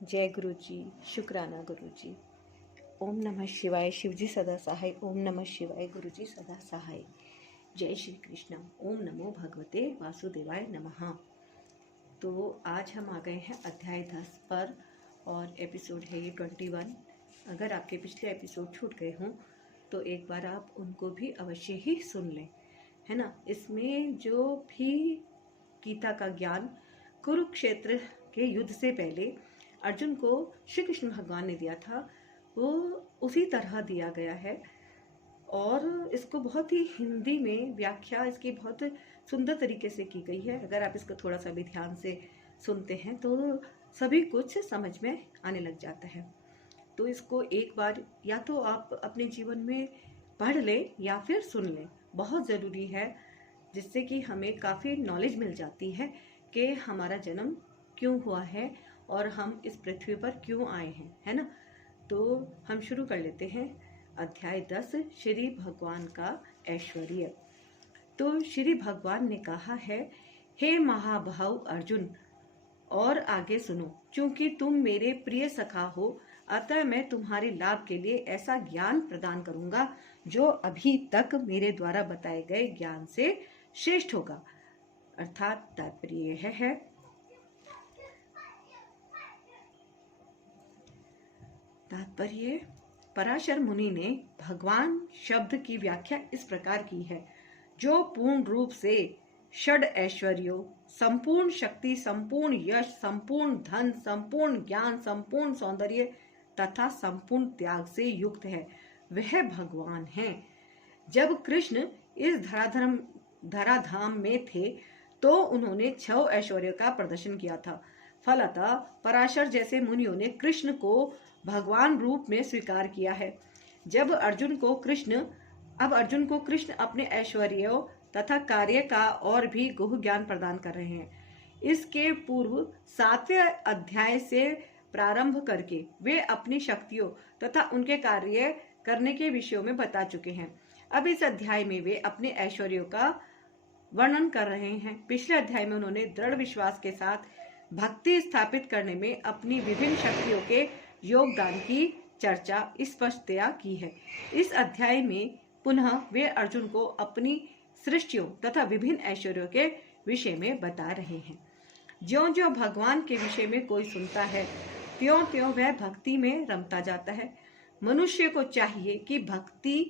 जय गुरु जी, शुक्राना गुरु जी। ओम नमः शिवाय, शिव जी सदा सहाय। ओम नमः शिवाय, गुरु जी सदा सहाय। जय श्री कृष्ण। ओम नमो भगवते वासुदेवाय नमः। तो आज हम आ गए हैं अध्याय 10 पर और एपिसोड है ये 21। अगर आपके पिछले एपिसोड छूट गए हों तो एक बार आप उनको भी अवश्य ही सुन लें, है ना। इसमें जो भी गीता का ज्ञान कुरुक्षेत्र के युद्ध से पहले अर्जुन को श्री कृष्ण भगवान ने दिया था, वो उसी तरह दिया गया है। और इसको बहुत ही हिंदी में व्याख्या इसकी बहुत सुंदर तरीके से की गई है। अगर आप इसको थोड़ा सा भी ध्यान से सुनते हैं तो सभी कुछ समझ में आने लग जाता है। तो इसको एक बार या तो आप अपने जीवन में पढ़ लें या फिर सुन लें, बहुत ज़रूरी है, जिससे कि हमें काफ़ी नॉलेज मिल जाती है कि हमारा जन्म क्यों हुआ है और हम इस पृथ्वी पर क्यों आए हैं, है ना। तो हम शुरू कर लेते हैं अध्याय 10, श्री भगवान का ऐश्वर्य। तो श्री भगवान ने कहा है, हे महाभाव अर्जुन, और आगे सुनो, क्योंकि तुम मेरे प्रिय सखा हो, अतः मैं तुम्हारे लाभ के लिए ऐसा ज्ञान प्रदान करूंगा जो अभी तक मेरे द्वारा बताए गए ज्ञान से श्रेष्ठ होगा। अर्थात तात्पर्य है पराशर मुनि ने भगवान शब्द की व्याख्या इस प्रकार की है, जो पूर्ण रूप से षड ऐश्वर्यों, संपूर्ण शक्ति, संपूर्ण यश, संपूर्ण धन, संपूर्ण ज्ञान, संपूर्ण सौंदर्य तथा संपूर्ण त्याग से युक्त है, वह भगवान है। जब कृष्ण इस धराधाम में थे तो उन्होंने 6 ऐश्वर्य का प्रदर्शन किया था। फलतः पराशर जैसे मुनियों ने कृष्ण को भगवान रूप में स्वीकार किया है। अब अर्जुन को कृष्ण अपने ऐश्वर्यों तथा कार्य का और भी गुह ज्ञान प्रदान कर रहे हैं। इसके पूर्व 7वें अध्याय से प्रारंभ करके वे अपनी शक्तियों तथा उनके कार्य करने के विषयों में बता चुके हैं। अब इस अध्याय में वे अपने ऐश्वर्यों का वर्णन कर रहे हैं। पिछले अध्याय में उन्होंने दृढ़ विश्वास के साथ भक्ति स्थापित करने में अपनी विभिन्न शक्तियों के योगदान की चर्चा स्पष्टतया की है। इस अध्याय में पुनः वे अर्जुन को अपनी सृष्टियों तथा विभिन्न ऐश्वर्यों के विषय में बता रहे हैं। ज्यों ज्यों भगवान के विषय में कोई सुनता है, त्यों त्यों वह भक्ति में रमता जाता है। मनुष्य को चाहिए कि भक्ति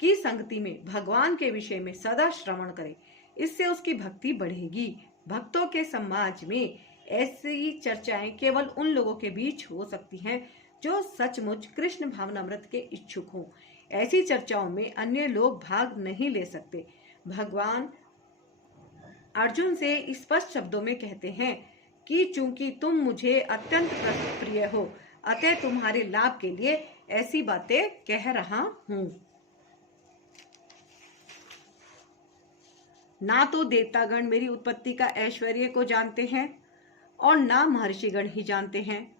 की संगति में भगवान के विषय में सदा श्रवण करे, इससे उसकी भक्ति बढ़ेगी। भक्तों के समाज में ऐसी चर्चाएं केवल उन लोगों के बीच हो सकती हैं जो सचमुच कृष्ण भावनामृत के इच्छुक हों। ऐसी चर्चाओं में अन्य लोग भाग नहीं ले सकते। भगवान अर्जुन से स्पष्ट शब्दों में कहते हैं कि चूंकि तुम मुझे अत्यंत प्रिय हो, अतः तुम्हारे लाभ के लिए ऐसी बातें कह रहा हूं। ना तो देवतागण मेरी उत्पत्ति का ऐश्वर्य को जानते हैं और ना महर्षिगण ही जानते हैं।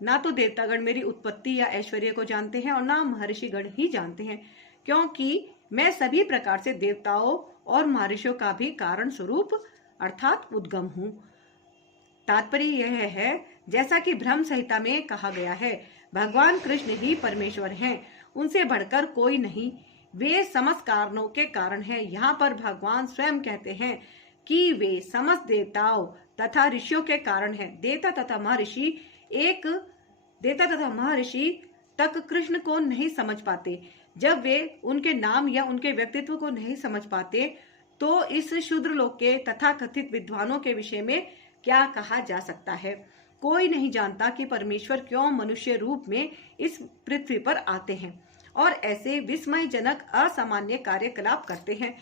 ना तो देवतागण मेरी उत्पत्ति या ऐश्वर्य को जानते हैं और ना महर्षिगण ही जानते हैं, क्योंकि मैं सभी प्रकार से देवताओं और महर्षियों का भी कारण स्वरूप अर्थात उद्गम हूं। तात्पर्य यह है, जैसा कि ब्रह्म संहिता में कहा गया है, भगवान कृष्ण ही परमेश्वर हैं, उनसे बढ़कर कोई नहीं, वे समस्त कारणों के कारण हैं। यहाँ पर भगवान स्वयं कहते हैं कि वे समस्त देवताओं तथा ऋषियों के कारण हैं। देवता तथा महर्षि तक कृष्ण को नहीं समझ पाते। जब वे उनके नाम या उनके व्यक्तित्व को नहीं समझ पाते तो इस शूद्र लोक के तथा कथित विद्वानों के विषय में क्या कहा जा सकता है। कोई नहीं जानता कि परमेश्वर क्यों मनुष्य रूप में इस पृथ्वी पर आते हैं और ऐसे विस्मयजनक असामान्य कार्यकलाप करते हैं।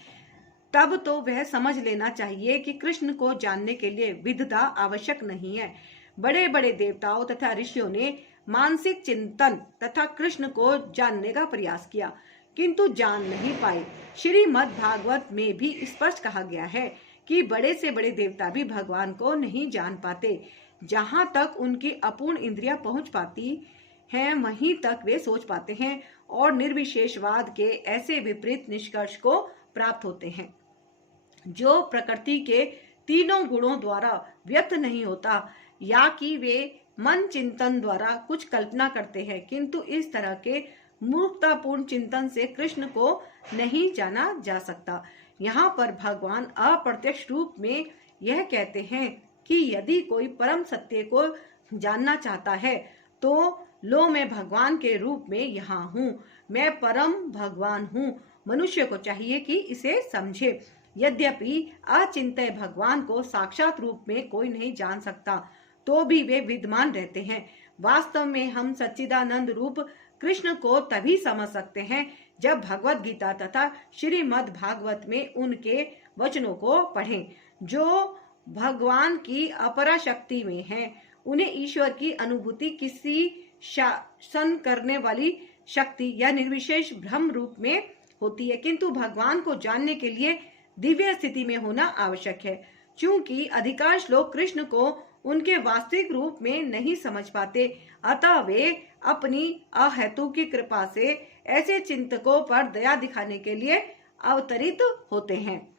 तब तो वह समझ लेना चाहिए कि कृष्ण को जानने के लिए विद्वता आवश्यक नहीं है। बड़े बड़े देवताओं तथा ऋषियों ने मानसिक चिंतन तथा कृष्ण को जानने का प्रयास किया, किंतु जान नहीं पाए। श्रीमद् भागवत में भी स्पष्ट कहा गया है कि बड़े से बड़े देवता भी भगवान को नहीं जान पाते। जहाँ तक उनकी अपूर्ण इंद्रियां पहुंच पाती हैं, वहीं तक वे सोच पाते हैं और निर्विशेषवाद के ऐसे विपरीत निष्कर्ष को प्राप्त होते हैं जो प्रकृति के तीनों गुणों द्वारा व्यक्त नहीं होता, या कि वे मन चिंतन द्वारा कुछ कल्पना करते हैं, किंतु इस तरह के मूर्खतापूर्ण चिंतन से कृष्ण को नहीं जाना जा सकता। यहाँ पर भगवान अप्रत्यक्ष रूप में यह कहते हैं कि यदि कोई परम सत्य को जानना चाहता है तो लो, मैं भगवान के रूप में यहाँ हूँ, मैं परम भगवान हूँ। मनुष्य को चाहिए कि इसे समझे। यद्यपि अचिंत्य भगवान को साक्षात रूप में कोई नहीं जान सकता, तो भी वे विद्यमान रहते हैं। वास्तव में हम सच्चिदानंद रूप कृष्ण को तभी समझ सकते हैं जब भगवत गीता तथा श्रीमद् भागवत में उनके वचनों को पढ़ें। जो भगवान की अपरा शक्ति में हैं, उन्हें ईश्वर की अनुभूति किसी शासन करने वाली शक्ति या निर्विशेष ब्रह्म रूप में होती है, किंतु भगवान को जानने के लिए दिव्य स्थिति में होना आवश्यक है। क्योंकि अधिकांश लोग कृष्ण को उनके वास्तविक रूप में नहीं समझ पाते, अतः वे अपनी अहेतु की कृपा से ऐसे चिंतकों पर दया दिखाने के लिए अवतरित होते हैं।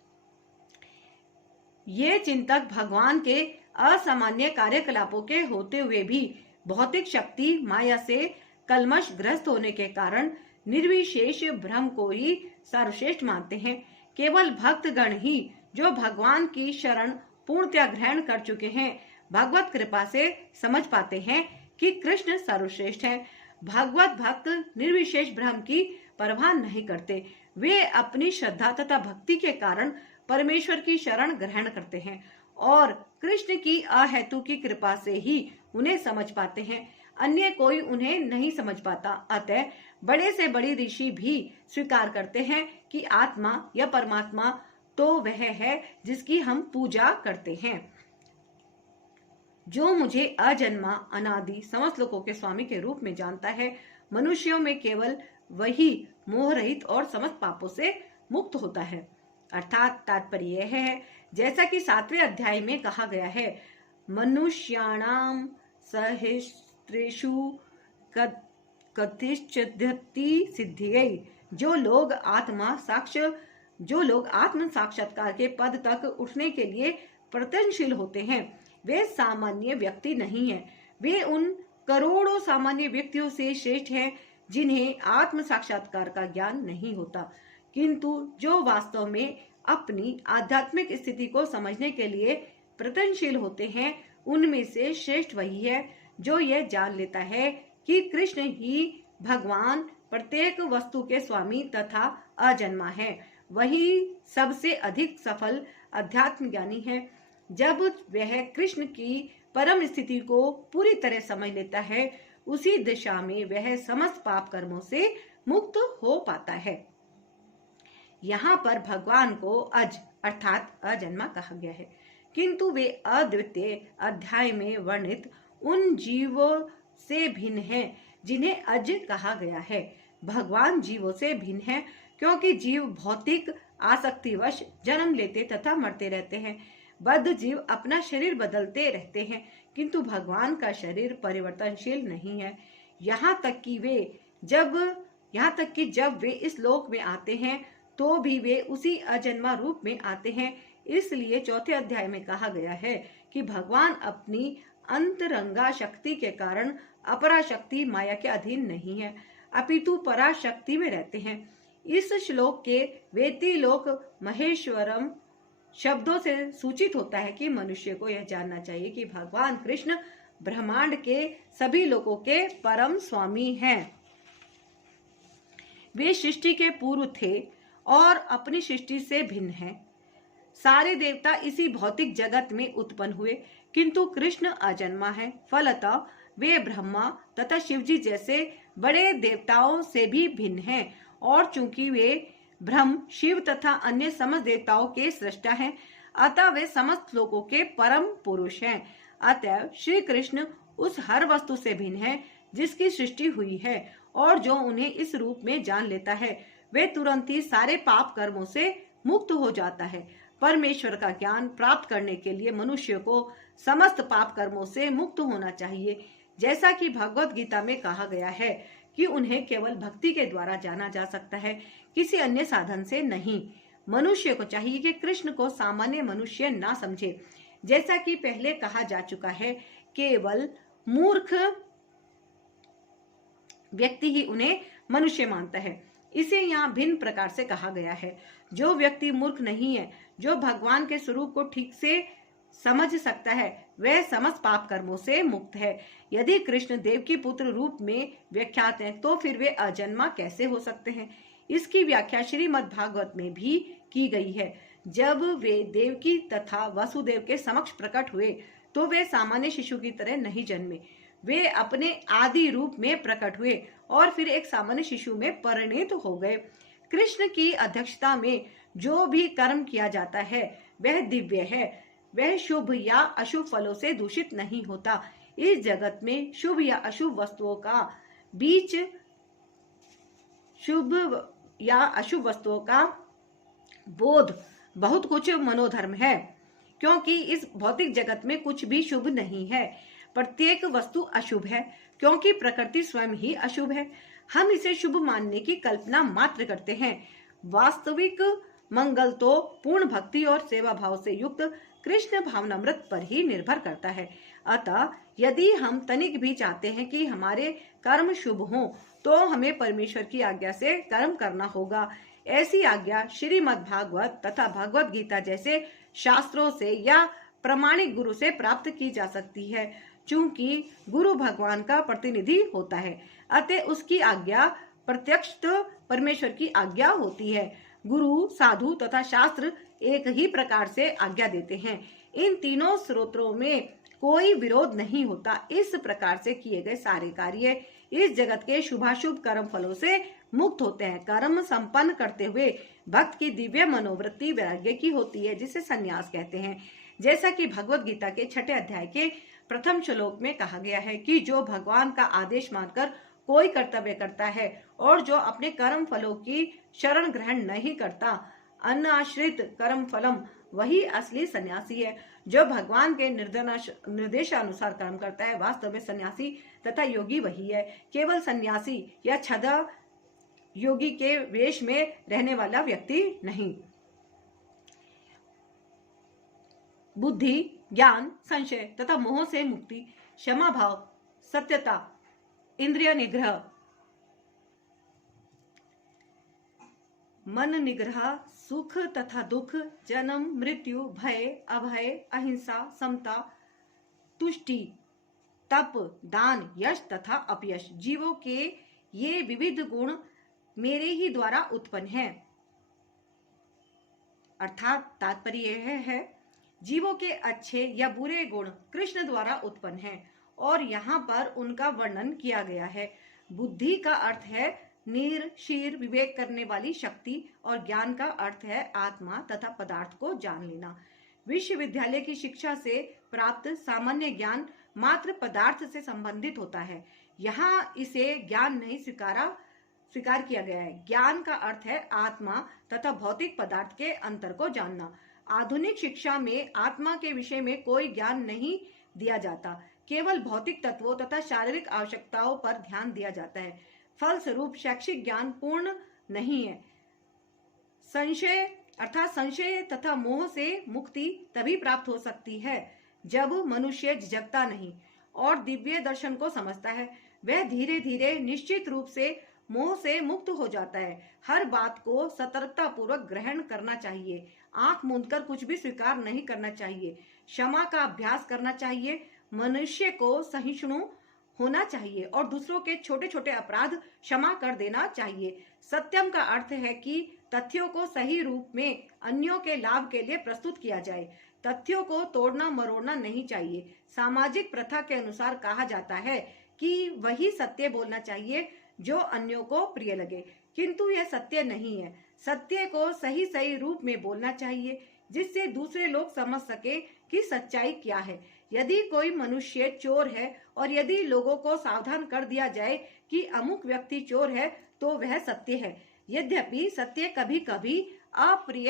ये चिंतक भगवान के असामान्य कार्यकलापों के होते हुए भी भौतिक शक्ति माया से कलमश ग्रस्त होने के कारण निर्विशेष ब्रह्म को ही सर्वश्रेष्ठ मानते हैं। केवल भक्तगण ही जो भगवान की शरण पूर्णतया ग्रहण कर चुके हैं, भगवत कृपा से समझ पाते हैं कि कृष्ण सर्वश्रेष्ठ है। भगवत भक्त निर्विशेष ब्रह्म की परवाह नहीं करते, वे अपनी श्रद्धा तथा भक्ति के कारण परमेश्वर की शरण ग्रहण करते हैं और कृष्ण की अहेतु की कृपा से ही उन्हें समझ पाते हैं। अन्य कोई उन्हें नहीं समझ पाता। अतः बड़े से बड़े ऋषि भी स्वीकार करते हैं कि आत्मा या परमात्मा तो वह है जिसकी हम पूजा करते हैं, जो मुझे अजन्मा अनादि समस्त लोकों के स्वामी के रूप में जानता है। मनुष्यों में केवल वही मोह रहित और समस्त पापों से मुक्त होता है। अर्थात तात्पर्य यह है, जैसा कि 7वें अध्याय में कहा गया है, मनुष्याणाम सहस्रेषु कतिश्चिद्धि सिद्धियै। जो लोग आत्म साक्षात्कार के पद तक उठने के लिए प्रयत्नशील होते हैं, वे सामान्य व्यक्ति नहीं हैं। वे उन करोड़ों सामान्य व्यक्तियों से श्रेष्ठ हैं जिन्हें आत्म साक्षात्कार का ज्ञान नहीं होता, किंतु जो वास्तव में अपनी आध्यात्मिक स्थिति को समझने के लिए प्रयत्नशील होते हैं, उनमें से श्रेष्ठ वही है जो यह जान लेता है कि कृष्ण ही भगवान प्रत्येक वस्तु के स्वामी तथा अजन्मा है। वही सबसे अधिक सफल अध्यात्म ज्ञानी है। जब वह कृष्ण की परम स्थिति को पूरी तरह समझ लेता है, उसी दिशा में वह समस्त पाप कर्मों से मुक्त हो पाता है। यहाँ पर भगवान को अज अर्थात अजन्मा कहा गया है, किंतु वे अद्वितीय अध्याय में वर्णित उन जीवों से भिन्न हैं जिन्हें अज कहा गया है। भगवान जीवों से भिन्न है क्योंकि जीव भौतिक आसक्तिवश जन्म लेते तथा मरते रहते हैं। बद्ध जीव अपना शरीर बदलते रहते हैं, किंतु भगवान का शरीर परिवर्तनशील नहीं है। यहाँ तक कि जब वे इस लोक में आते हैं तो भी वे उसी अजन्मा रूप में आते हैं। इसलिए 4थे अध्याय में कहा गया है कि भगवान अपनी अंतरंगा शक्ति के कारण अपरा शक्ति माया के अधीन नहीं है, अपितु परा शक्ति में रहते हैं। इस श्लोक के वेति लोक महेश्वरम शब्दों से सूचित होता है कि मनुष्य को यह जानना चाहिए कि भगवान कृष्ण ब्रह्मांड के सभी लोकों के परम स्वामी हैं। वे सृष्टि के पूर्व थे और अपनी सृष्टि से भिन्न हैं। सारे देवता इसी भौतिक जगत में उत्पन्न हुए, किंतु कृष्ण अजन्मा है। फलतः वे ब्रह्मा तथा शिवजी जैसे बड़े देवताओं से भी भिन्न हैं, और चूंकि वे ब्रह्म, शिव तथा अन्य समस्त देवताओं के सृष्टा हैं, अतः वे समस्त लोगों के परम पुरुष हैं। अतः श्री कृष्ण उस हर वस्तु से भिन्न है जिसकी सृष्टि हुई है, और जो उन्हें इस रूप में जान लेता है वे तुरंत ही सारे पाप कर्मों से मुक्त हो जाता है। परमेश्वर का ज्ञान प्राप्त करने के लिए मनुष्य को समस्त पाप कर्मों से मुक्त होना चाहिए। जैसा कि भगवत गीता में कहा गया है कि उन्हें केवल भक्ति के द्वारा जाना जा सकता है, किसी अन्य साधन से नहीं। मनुष्य को चाहिए कि कृष्ण को सामान्य मनुष्य ना समझे। जैसा कि पहले कहा जा चुका है, केवल मूर्ख व्यक्ति ही उन्हें मनुष्य मानता है। इसे यहाँ भिन्न प्रकार से कहा गया है। जो व्यक्ति मूर्ख नहीं है, जो भगवान के स्वरूप को ठीक से समझ सकता है, वह समस्त पाप कर्मों से मुक्त है। यदि कृष्ण देव की पुत्र रूप में विख्यात हैं, तो फिर वे अजन्मा कैसे हो सकते हैं? इसकी व्याख्या श्रीमद् भागवत में भी की गई है। जब वे देवकी तथा वसुदेव के समक्ष प्रकट हुए, तो वे सामान्य शिशु की तरह नहीं जन्मे। वे अपने आदि रूप में प्रकट हुए और फिर एक सामान्य शिशु में परिणित हो गए। कृष्ण की अध्यक्षता में जो भी कर्म किया जाता है, वह दिव्य है। वह शुभ या अशुभ फलों से दूषित नहीं होता। इस जगत में शुभ या अशुभ वस्तुओं का बीच शुभ या अशुभ वस्तुओं का बोध बहुत कुछ मनोधर्म है, क्योंकि इस भौतिक जगत में कुछ भी शुभ नहीं है। प्रत्येक वस्तु अशुभ है, क्योंकि प्रकृति स्वयं ही अशुभ है। हम इसे शुभ मानने की कल्पना मात्र करते हैं। वास्तविक मंगल तो पूर्ण भक्ति और सेवा भाव से युक्त कृष्ण भावनामृत पर ही निर्भर करता है। अतः यदि हम तनिक भी चाहते हैं कि हमारे कर्म शुभ हों, तो हमें परमेश्वर की आज्ञा से कर्म करना होगा। ऐसी आज्ञा श्रीमद् भागवत तथा भगवत गीता जैसे शास्त्रों से या प्रामाणिक गुरु से प्राप्त की जा सकती है। चूंकि गुरु भगवान का प्रतिनिधि होता है, अतः उसकी आज्ञा प्रत्यक्ष परमेश्वर की आज्ञा होती है। गुरु, साधु तथा शास्त्र एक ही प्रकार से आज्ञा देते हैं। इन तीनों स्रोतों में कोई विरोध नहीं होता। इस प्रकार से किए गए सारे कार्य इस जगत के शुभाशुभ कर्म फलों से मुक्त होते हैं। कर्म संपन्न करते हुए भक्त की दिव्य मनोवृत्ति वैराग्य की होती है, जिसे संन्यास कहते हैं। जैसा कि भगवत गीता के 6 अध्याय के प्रथम श्लोक में कहा गया है कि जो भगवान का आदेश मानकर कोई कर्तव्य करता है और जो अपने कर्म फलों की शरण ग्रहण नहीं करता, अनाश्रित कर्म फलम, वही असली सन्यासी है। जो भगवान के निर्देशानुसार कर्म करता है, वास्तव में सन्यासी तथा योगी वही है। केवल सन्यासी या छदा योगी के वेश में रहने वाला व्यक्ति नहीं। बुद्धि, ज्ञान, संशय तथा मोह से मुक्ति, क्षमा भाव, सत्यता, इंद्रिय निग्रह, मन निग्रह, सुख तथा दुख, जन्म मृत्यु, भय, अभय, अहिंसा, समता, तुष्टि, तप, दान, यश तथा अपयश, जीवों के ये विविध गुण मेरे ही द्वारा उत्पन्न हैं। अर्थात तात्पर्य यह है, जीवों के अच्छे या बुरे गुण कृष्ण द्वारा उत्पन्न हैं और यहाँ पर उनका वर्णन किया गया है। बुद्धि का अर्थ है नीर शीर विवेक करने वाली शक्ति और ज्ञान का अर्थ है आत्मा तथा पदार्थ को जान लेना। विश्वविद्यालय की शिक्षा से प्राप्त सामान्य ज्ञान मात्र पदार्थ से संबंधित होता है। यहाँ इसे ज्ञान नहीं स्वीकार किया गया है। ज्ञान का अर्थ है आत्मा तथा भौतिक पदार्थ के अंतर को जानना। आधुनिक शिक्षा में आत्मा के विषय में कोई ज्ञान नहीं दिया जाता, केवल भौतिक तत्वों तथा शारीरिक आवश्यकताओं पर ध्यान दिया जाता है। फलस्वरूप शैक्षिक ज्ञान पूर्ण नहीं है। संशय तथा मोह से मुक्ति तभी प्राप्त हो सकती है जब मनुष्य झिझकता नहीं और दिव्य दर्शन को समझता है। वह धीरे धीरे निश्चित रूप से मोह से मुक्त हो जाता है। हर बात को सतर्कता पूर्वक ग्रहण करना चाहिए। आंख मूंदकर कुछ भी स्वीकार नहीं करना चाहिए। क्षमा का अभ्यास करना चाहिए। मनुष्य को सहिष्णु होना चाहिए और दूसरों के छोटे छोटे अपराध क्षमा कर देना चाहिए। सत्यम का अर्थ है कि तथ्यों को सही रूप में अन्यों के लाभ के लिए प्रस्तुत किया जाए। तथ्यों को तोड़ना मरोड़ना नहीं चाहिए। सामाजिक प्रथा के अनुसार कहा जाता है कि वही सत्य बोलना चाहिए जो अन्यों को प्रिय लगे, किंतु यह सत्य नहीं है। सत्य को सही सही रूप में बोलना चाहिए, जिससे दूसरे लोग समझ सके कि सच्चाई क्या है। यदि कोई मनुष्य चोर है और यदि लोगों को सावधान कर दिया जाए कि अमुक व्यक्ति चोर है, तो वह सत्य है। यद्यपि सत्य कभी कभी अप्रिय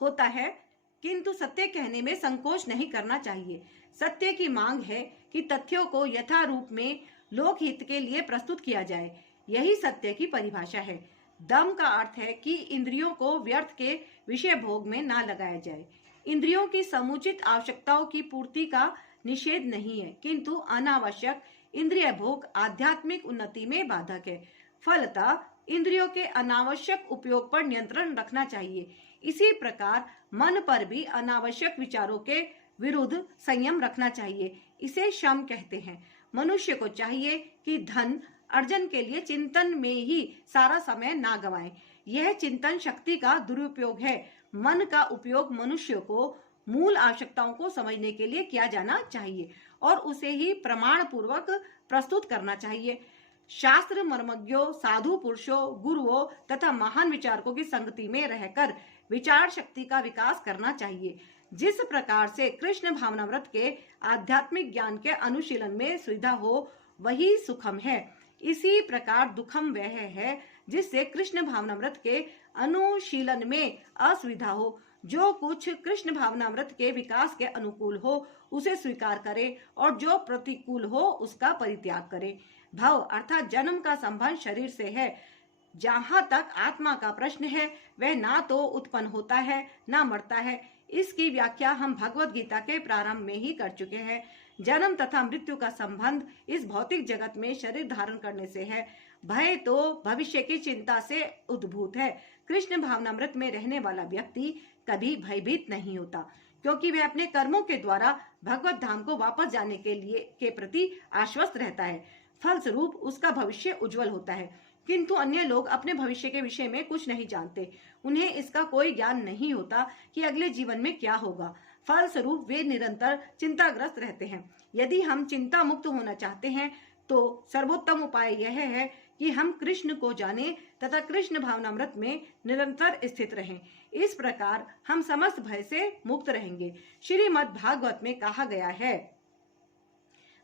होता है, किंतु सत्य कहने में संकोच नहीं करना चाहिए। सत्य की मांग है कि तथ्यों को यथा रूप में लोकहित के लिए प्रस्तुत किया जाए। यही सत्य की परिभाषा है। दम का अर्थ है कि इंद्रियों को व्यर्थ के विषय भोग में ना लगाया जाए। इंद्रियों की समुचित आवश्यकताओं की पूर्ति का निषेध नहीं है, किंतु अनावश्यक इंद्रिय भोग आध्यात्मिक उन्नति में बाधक है। फलतः इंद्रियों के अनावश्यक उपयोग पर नियंत्रण रखना चाहिए। इसी प्रकार मन पर भी अनावश्यक विचारों के विरुद्ध संयम रखना चाहिए। इसे शम कहते हैं। मनुष्य को चाहिए कि धन अर्जन के लिए चिंतन में ही सारा समय ना गवाएं। यह चिंतन शक्ति का दुरुपयोग है। मन का उपयोग मनुष्य को मूल आवश्यकताओं को समझने के लिए किया जाना चाहिए और उसे ही प्रमाण पूर्वक प्रस्तुत करना चाहिए। शास्त्र मर्मज्ञों, साधु पुरुषों, गुरुओं तथा महान विचारकों की संगति में रहकर विचार शक्ति का विकास करना चाहिए। जिस प्रकार से कृष्ण भावनामृत के आध्यात्मिक ज्ञान के अनुशीलन में सुविधा हो वही सुखम है, इसी प्रकार दुखम वह है जिससे कृष्ण भावनामृत के अनुशीलन में असुविधा हो। जो कुछ कृष्ण भावनामृत के विकास के अनुकूल हो उसे स्वीकार करे और जो प्रतिकूल हो उसका परित्याग करे। भव अर्थात जन्म का संबंध शरीर से है। जहाँ तक आत्मा का प्रश्न है वह ना तो उत्पन्न होता है ना मरता है। इसकी व्याख्या हम भगवत गीता के प्रारंभ में ही कर चुके हैं। जन्म तथा मृत्यु का संबंध इस भौतिक जगत में शरीर धारण करने से है। भय तो भविष्य की चिंता से उद्भूत है। कृष्ण भावनामृत में रहने वाला व्यक्ति कभी भयभीत नहीं होता, क्योंकि वह अपने कर्मों के द्वारा भगवत धाम को वापस जाने के प्रति आश्वस्त रहता है। फलस्वरूप उसका भविष्य उज्जवल होता है। किंतु अन्य लोग अपने भविष्य के विषय में कुछ नहीं जानते। उन्हें इसका कोई ज्ञान नहीं होता कि अगले जीवन में क्या होगा। फलस्वरूप वे निरंतर चिंताग्रस्त रहते हैं। यदि हम चिंता मुक्त होना चाहते हैं तो सर्वोत्तम उपाय यह है कि हम कृष्ण को जाने तथा कृष्ण भावनामृत में निरंतर स्थित रहें। इस प्रकार हम समस्त भय से मुक्त रहेंगे। श्रीमद् भागवत में कहा गया है,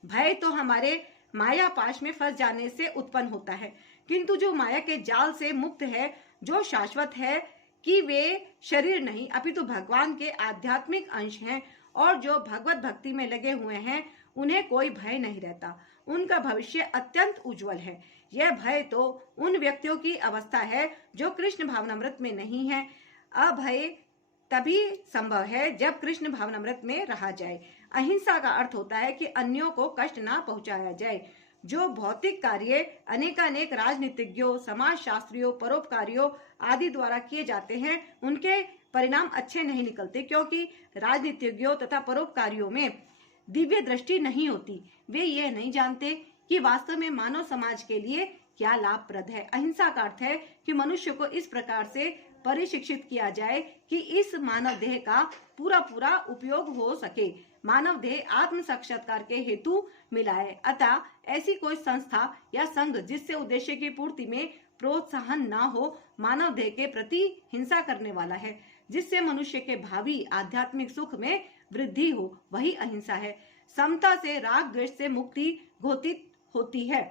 भय तो हमारे माया पाश में फंस जाने से उत्पन्न होता है, किंतु जो माया के जाल से मुक्त है, जो शाश्वत है कि वे शरीर नहीं अपितु भगवान के आध्यात्मिक अंश हैं और जो भगवत भक्ति में लगे हुए हैं, उन्हें कोई भय नहीं रहता। उनका भविष्य अत्यंत उज्जवल है। यह भय तो उन व्यक्तियों की अवस्था है जो कृष्ण भावनामृत में नहीं है। अभय तभी संभव है जब कृष्ण भावनामृत में रहा जाए। अहिंसा का अर्थ होता है कि अन्यों को कष्ट ना पहुंचाया जाए। जो भौतिक कार्य अनेकानेक राजनीतिज्ञों, समाज शास्त्रियों, परोपकारियों आदि द्वारा किए जाते हैं, उनके परिणाम अच्छे नहीं निकलते, क्योंकि राजनीतिज्ञों तथा परोपकारियों में दिव्य दृष्टि नहीं होती। वे ये नहीं जानते कि वास्तव में मानव समाज के लिए क्या लाभप्रद है। अहिंसा का अर्थ है कि मनुष्य को इस प्रकार से परिशिक्षित किया जाए कि इस मानव देह का पूरा पूरा उपयोग हो सके। मानव देह आत्म साक्षात्कार के हेतु मिला है। अतः ऐसी कोई संस्था या संघ जिससे उद्देश्य की पूर्ति में प्रोत्साहन ना हो, मानव देह के प्रति हिंसा करने वाला है। जिससे मनुष्य के भावी आध्यात्मिक सुख में वृद्धि हो, वही अहिंसा है। समता से राग द्वेष से मुक्ति घोषित होती है।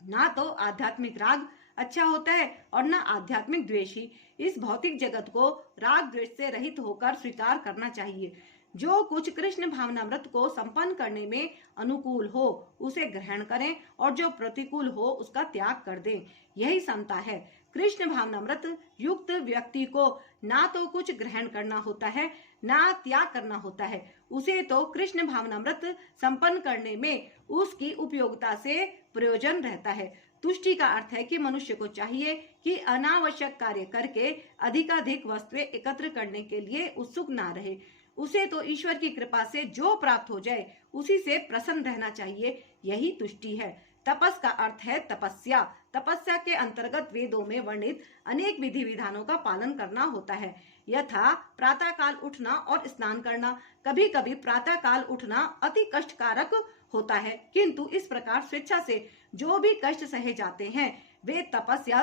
ना तो आध्यात्मिक राग अच्छा होता है और न आध्यात्मिक द्वेष ही। इस भौतिक जगत को राग द्वेष से रहित होकर स्वीकार करना चाहिए। जो कुछ कृष्ण भावनामृत को संपन्न करने में अनुकूल हो उसे ग्रहण करें और जो प्रतिकूल हो उसका त्याग कर दें। यही समता है। कृष्ण भावनामृत युक्त व्यक्ति को ना तो कुछ ग्रहण करना होता है ना त्याग करना होता है। उसे तो कृष्ण भावनामृत संपन्न करने में उसकी उपयोगिता से प्रयोजन रहता है। तुष्टि का अर्थ है कि मनुष्य को चाहिए कि अनावश्यक कार्य करके अधिकाधिक वस्तुएं एकत्र करने के लिए उत्सुक ना रहे। उसे तो ईश्वर की कृपा से जो प्राप्त हो जाए उसी से प्रसन्न रहना चाहिए। यही तुष्टि है। तपस का अर्थ है तपस्या। तपस्या के अंतर्गत वेदों में वर्णित अनेक विधि विधानों का पालन करना होता है, यथा प्रातः काल उठना और स्नान करना। कभी कभी प्रातः काल उठना अति कष्टकारक होता है, किंतु इस प्रकार स्वेच्छा से जो भी कष्ट सहे जाते हैं वे तपस्या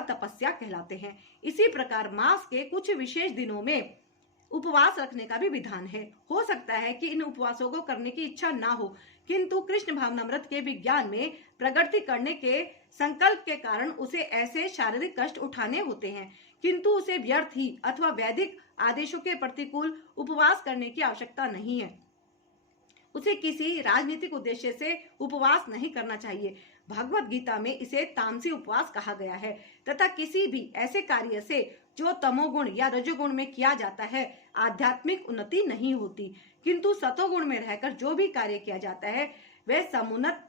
कहलाते हैं। इसी प्रकार मास के कुछ विशेष दिनों में उपवास रखने का भी विधान है। हो सकता है कि इन उपवासों को करने की इच्छा ना हो, किंतु कृष्ण भावनामृत के विज्ञान में प्रगति करने के संकल्प के कारण उसे ऐसे शारीरिक कष्ट उठाने होते हैं, किंतु उसे व्यर्थ ही अथवा वैदिक आदेशों के प्रतिकूल उपवास करने की आवश्यकता नहीं है। उसे किसी राजनीतिक उद्देश्य से उपवास नहीं करना चाहिए। भगवत गीता में इसे तामसी उपवास कहा गया है तथा किसी भी ऐसे कार्य से जो तमोगुण या रजोगुण में किया जाता है आध्यात्मिक उन्नति नहीं होती, किंतु सतोगुण में रहकर जो भी कार्य किया जाता है वह समुन्नत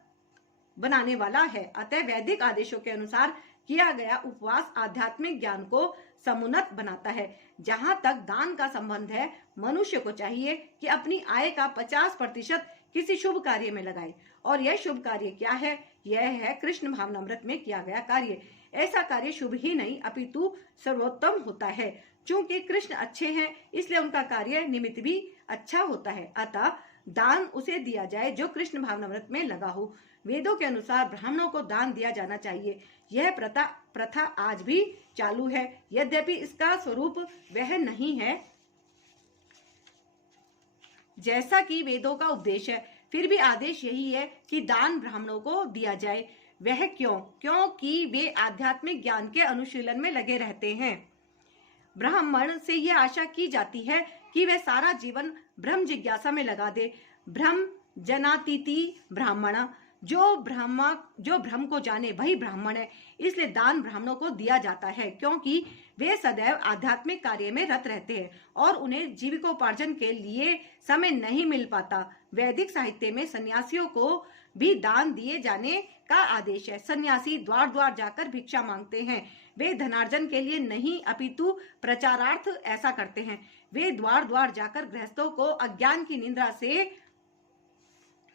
बनाने वाला है। अतः वैदिक आदेशों के अनुसार किया गया उपवास आध्यात्मिक ज्ञान को समुन्नत बनाता है। जहाँ तक दान का संबंध है, मनुष्य को चाहिए कि अपनी आय का 50% किसी शुभ कार्य में लगाए, और यह शुभ कार्य क्या है? यह है कृष्ण भावनामृत में किया गया कार्य। ऐसा कार्य शुभ ही नहीं अपितु सर्वोत्तम होता है। चूंकि कृष्ण अच्छे हैं, इसलिए उनका कार्य निमित्त भी अच्छा होता है। अतः दान उसे दिया जाए जो कृष्ण भावनामृत में लगा हो। वेदों के अनुसार ब्राह्मणों को दान दिया जाना चाहिए। यह प्रथा आज भी चालू है, यद्यपि इसका स्वरूप वह नहीं है जैसा कि वेदों का उपदेश है, फिर भी आदेश यही है कि दान ब्राह्मणों को दिया जाए। वह क्यों? क्योंकि वे आध्यात्मिक ज्ञान के अनुशीलन में लगे रहते हैं। ब्राह्मण से यह आशा की जाती है कि वह सारा जीवन ब्रह्म जिज्ञासा में लगा दे। ब्रह्म जनातीति ब्राह्मण, जो ब्रह्म को जाने वही ब्राह्मण है। इसलिए दान ब्राह्मणों को दिया जाता है, क्योंकि वे सदैव आध्यात्मिक कार्य में रत रहते हैं और उन्हें जीविकोपार्जन के लिए समय नहीं मिल पाता। वैदिक साहित्य में सन्यासियों को भी दान दिए जाने का आदेश है। सन्यासी द्वार द्वार जाकर भिक्षा मांगते हैं। वे धनार्जन के लिए नहीं अपितु प्रचारार्थ ऐसा करते हैं। वे द्वार द्वार जाकर गृहस्थों को अज्ञान की निद्रा से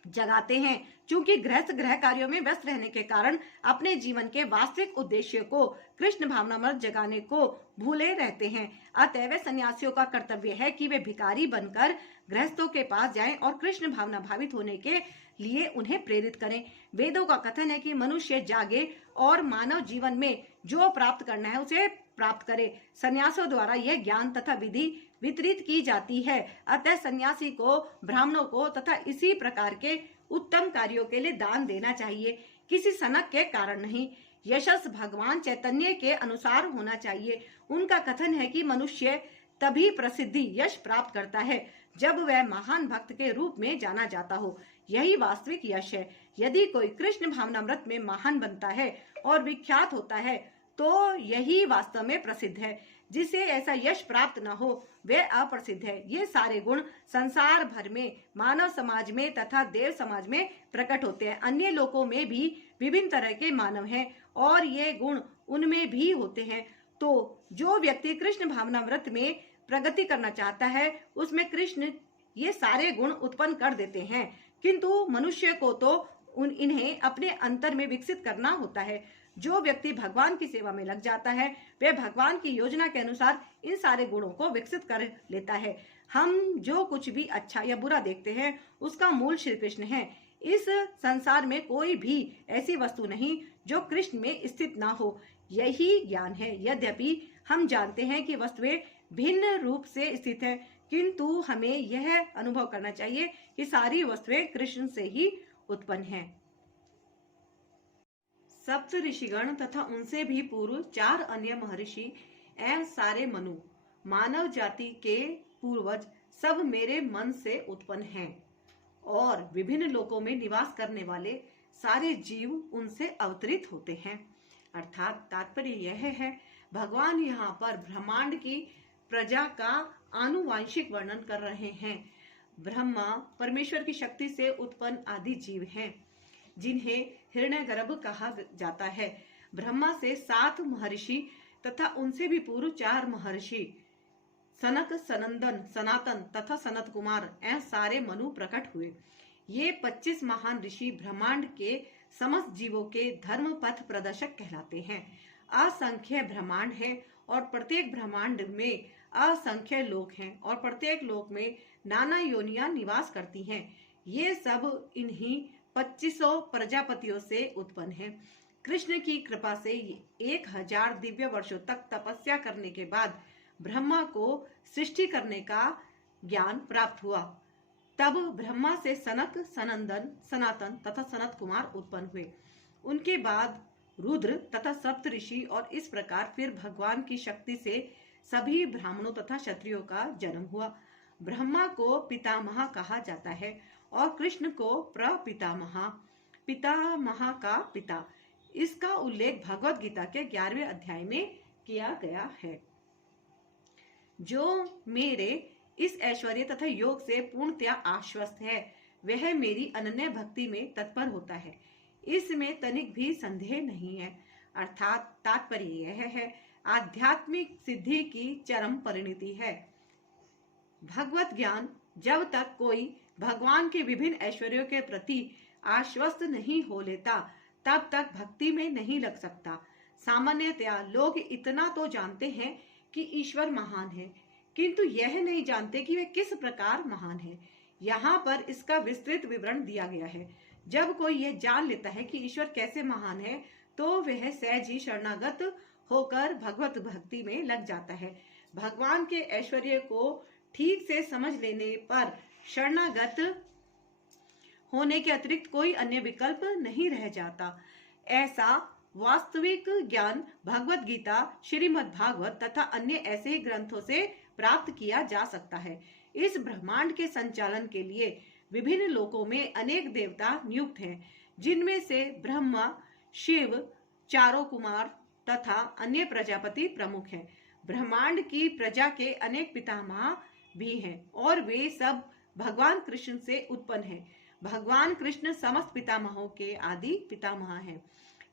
जगाते हैं। चूंकि गृहस्थ गृह कार्यों में व्यस्त रहने के कारण अपने जीवन के वास्तविक उद्देश्य को कृष्ण भावनामृत जगाने को भूले रहते हैं। अतएव सन्यासियों का कर्तव्य है कि वे भिखारी बनकर गृहस्थों के पास जाएं और कृष्ण भावना भावित होने के लिए उन्हें प्रेरित करें। वेदों का कथन है कि मनुष्य जागे और मानव जीवन में जो प्राप्त करना है उसे प्राप्त करे। सन्यासों द्वारा यह ज्ञान तथा विधि वितरित की जाती है। अतः सन्यासी को ब्राह्मणों को तथा इसी प्रकार के उत्तम कार्यों के लिए दान देना चाहिए, किसी सनक के कारण नहीं। यशस भगवान चैतन्य के अनुसार होना चाहिए। उनका कथन है कि मनुष्य तभी प्रसिद्धि यश प्राप्त करता है जब वह महान भक्त के रूप में जाना जाता हो। यही वास्तविक यश है। यदि कोई कृष्ण भावनामृत में महान बनता है और विख्यात होता है तो यही वास्तव में प्रसिद्ध है। जिसे ऐसा यश प्राप्त न हो वह अप्रसिद्ध है। ये सारे गुण संसार भर में मानव समाज में तथा देव समाज में प्रकट होते हैं। अन्य लोकों में भी विभिन्न तरह के मानव हैं और ये गुण उनमें भी होते हैं। तो जो व्यक्ति कृष्ण भावनामृत में प्रगति करना चाहता है उसमें कृष्ण ये सारे गुण उत्पन्न कर देते हैं, किंतु मनुष्य को तो इन्हें अपने अंतर में विकसित करना होता है। जो व्यक्ति भगवान की सेवा में लग जाता है वह भगवान की योजना के अनुसार इन सारे गुणों को विकसित कर लेता है। हम जो कुछ भी अच्छा या बुरा देखते हैं उसका मूल श्री कृष्ण है। इस संसार में कोई भी ऐसी वस्तु नहीं जो कृष्ण में स्थित ना हो, यही ज्ञान है। यद्यपि हम जानते हैं कि वस्तुएं भिन्न रूप से स्थित हैं, किंतु हमें यह अनुभव करना चाहिए कि सारी वस्तुएं कृष्ण से ही उत्पन्न हैं। सप्त ऋषिगण तथा उनसे भी पूर्व 4 अन्य महर्षि एवं सारे मनु मानव जाति के पूर्वज सब मेरे मन से उत्पन्न हैं और विभिन्न लोकों में निवास करने वाले सारे जीव उनसे अवतरित होते हैं। अर्थात तात्पर्य यह है, भगवान यहाँ पर ब्रह्मांड की प्रजा का आनुवांशिक वर्णन कर रहे हैं। ब्रह्मा परमेश्वर की शक्ति से उत्पन्न आदि जीव हैं जिन्हें हिरण्यगर्भ कहा जाता है। ब्रह्मा से 7 महर्षि तथा उनसे भी पूर्व 4 महर्षि सनक, सनंदन, सनातन तथा सनत कुमार एवं सारे मनु प्रकट हुए। ये 25 महान ऋषि ब्रह्मांड के समस्त जीवों के धर्म पथ प्रदर्शक कहलाते हैं। असंख्य ब्रह्मांड है और प्रत्येक ब्रह्मांड में असंख्य लोक हैं और प्रत्येक लोक में नाना योनियां निवास करती हैं। ये सब इन्हीं 2500 प्रजापतियों से उत्पन्न है। कृष्ण की कृपा से 1000 दिव्य वर्षों तक तपस्या करने के बाद ब्रह्मा को सृष्टि करने का ज्ञान प्राप्त हुआ। तब ब्रह्मा से सनक, सनंदन, सनातन तथा सनत कुमार उत्पन्न हुए। उनके बाद रुद्र तथा सप्त ऋषि और इस प्रकार फिर भगवान की शक्ति से सभी ब्राह्मणों तथा क्षत्रियों का जन्म हुआ। ब्रह्मा को पितामह कहा जाता है और कृष्ण को प्रपितामह। पितामह का पिता। इसका उल्लेख भगवत गीता के 11वें अध्याय में किया गया है। जो मेरे इस ऐश्वर्य तथा योग से पूर्णतया आश्वस्त है, वह मेरी अनन्य भक्ति में तत्पर होता है, इसमें तनिक भी संदेह नहीं है। अर्थात तात्पर्य यह है, आध्यात्मिक सिद्धि की चरम परिणति है। भगवत ज्ञान जब तक कोई भगवान के विभिन्न ऐश्वर्यों के प्रति आश्वस्त नहीं हो लेता, तब तक भक्ति में नहीं लग सकता। सामान्यतया लोग इतना तो जानते हैं कि ईश्वर महान है, किंतु यह नहीं जानते कि वे किस प्रकार महान है। यहाँ पर इसका विस्तृत विवरण दिया गया है। जब कोई यह जान लेता है कि ईश्वर कैसे महान है, तो वह सहज ही शरणागत होकर भगवत भक्ति में लग जाता है। भगवान के ऐश्वर्य को ठीक से समझ लेने पर शरणागत होने के अतिरिक्त कोई अन्य विकल्प नहीं रह जाता। ऐसा वास्तविक ज्ञान भगवत गीता, श्रीमद् भागवत तथा अन्य ऐसे ग्रंथों से प्राप्त किया जा सकता है। इस ब्रह्मांड के संचालन के लिए विभिन्न लोकों में अनेक देवता नियुक्त हैं, जिनमें से ब्रह्मा, शिव, चारों कुमार तथा अन्य प्रजापति प्रमुख हैं। ब्रह्मांड की प्रजा के अनेक पितामह भी हैं और वे सब भगवान कृष्ण से उत्पन्न हैं। भगवान कृष्ण समस्त पितामहों के आदि पितामह हैं।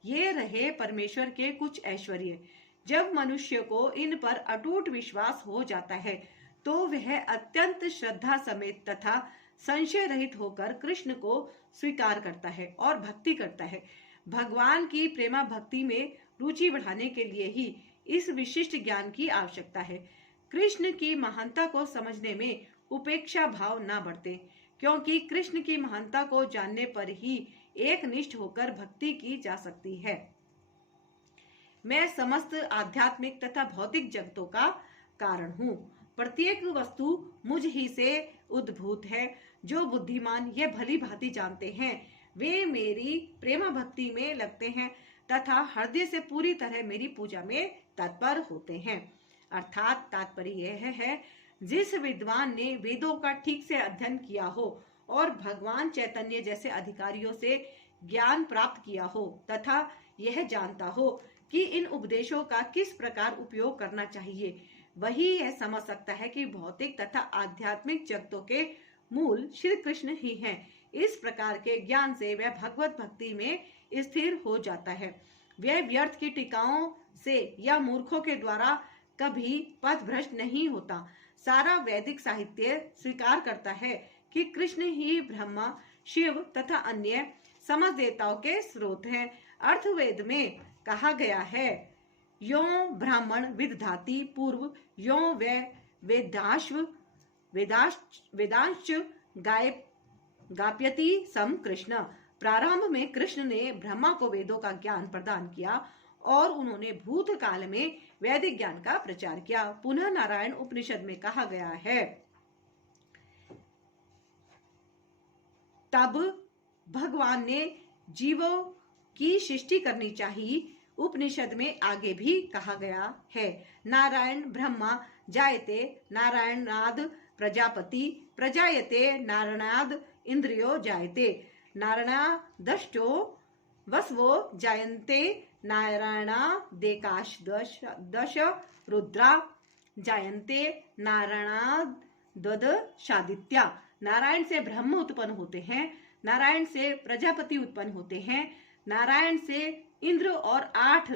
ये रहे परमेश्वर के कुछ ऐश्वर्य। जब मनुष्य को इन पर अटूट विश्वास हो जाता है, तो वह अत्यंत श्रद्धा समेत तथा संशय रहित होकर कृष्ण को स्वीकार करता है और भक्ति करता है। भगवान की प्रेमा भक्ति में रुचि बढ़ाने के लिए ही इस विशिष्ट ज्ञान की आवश्यकता है। कृष्ण की महानता को समझने में उपेक्षा भाव न बढ़ते, क्योंकि कृष्ण की महानता को जानने पर ही एक निष्ठ होकर भक्ति की जा सकती है। मैं समस्त आध्यात्मिक तथा भौतिक जगतों का कारण हूँ। प्रत्येक वस्तु मुझ ही से उद्भूत है। जो बुद्धिमान यह भली भांति जानते हैं, वे मेरी प्रेमा भक्ति में लगते हैं तथा हृदय से पूरी तरह मेरी पूजा में तत्पर होते हैं। अर्थात तात्पर्य यह है, जिस विद्वान ने वेदों का ठीक से अध्ययन किया हो और भगवान चैतन्य जैसे अधिकारियों से ज्ञान प्राप्त किया हो तथा यह जानता हो कि इन उपदेशों का किस प्रकार उपयोग करना चाहिए, वही यह समझ सकता है कि भौतिक तथा आध्यात्मिक जगतों के मूल श्री कृष्ण ही हैं। इस प्रकार के ज्ञान से वह भगवत भक्ति में स्थिर हो जाता है। वह व्यर्थ की टीकाओं से या मूर्खों के द्वारा कभी पथ भ्रष्ट नहीं होता। सारा वैदिक साहित्य स्वीकार करता है कि कृष्ण ही ब्रह्मा, शिव तथा अन्य समस्त देवताओं के स्रोत हैं। अर्थवेद में कहा गया है, यो ब्राह्मण विदधाति पूर्व, यो वै वेदांश गाप्यति सम कृष्ण। प्रारंभ में कृष्ण ने ब्रह्मा को वेदों का ज्ञान प्रदान किया और उन्होंने भूतकाल में वैदिक ज्ञान का प्रचार किया। पुनः नारायण उपनिषद में कहा गया है, तब भगवान ने जीवों की सृष्टि करनी चाहिए। उपनिषद में आगे भी कहा गया है, नारायण ब्रह्मा जायते नारायणाद प्रजापति, प्रजायते नारायणाद इंद्रियो जायते, नारायणादष्टो वसवो जायन्ते, नारायणादेकाश दश रुद्रा जायन्ते, नारायणादशादित्या। नारायण से ब्रह्म उत्पन्न होते हैं, नारायण से प्रजापति उत्पन्न होते हैं, नारायण से इंद्र और 8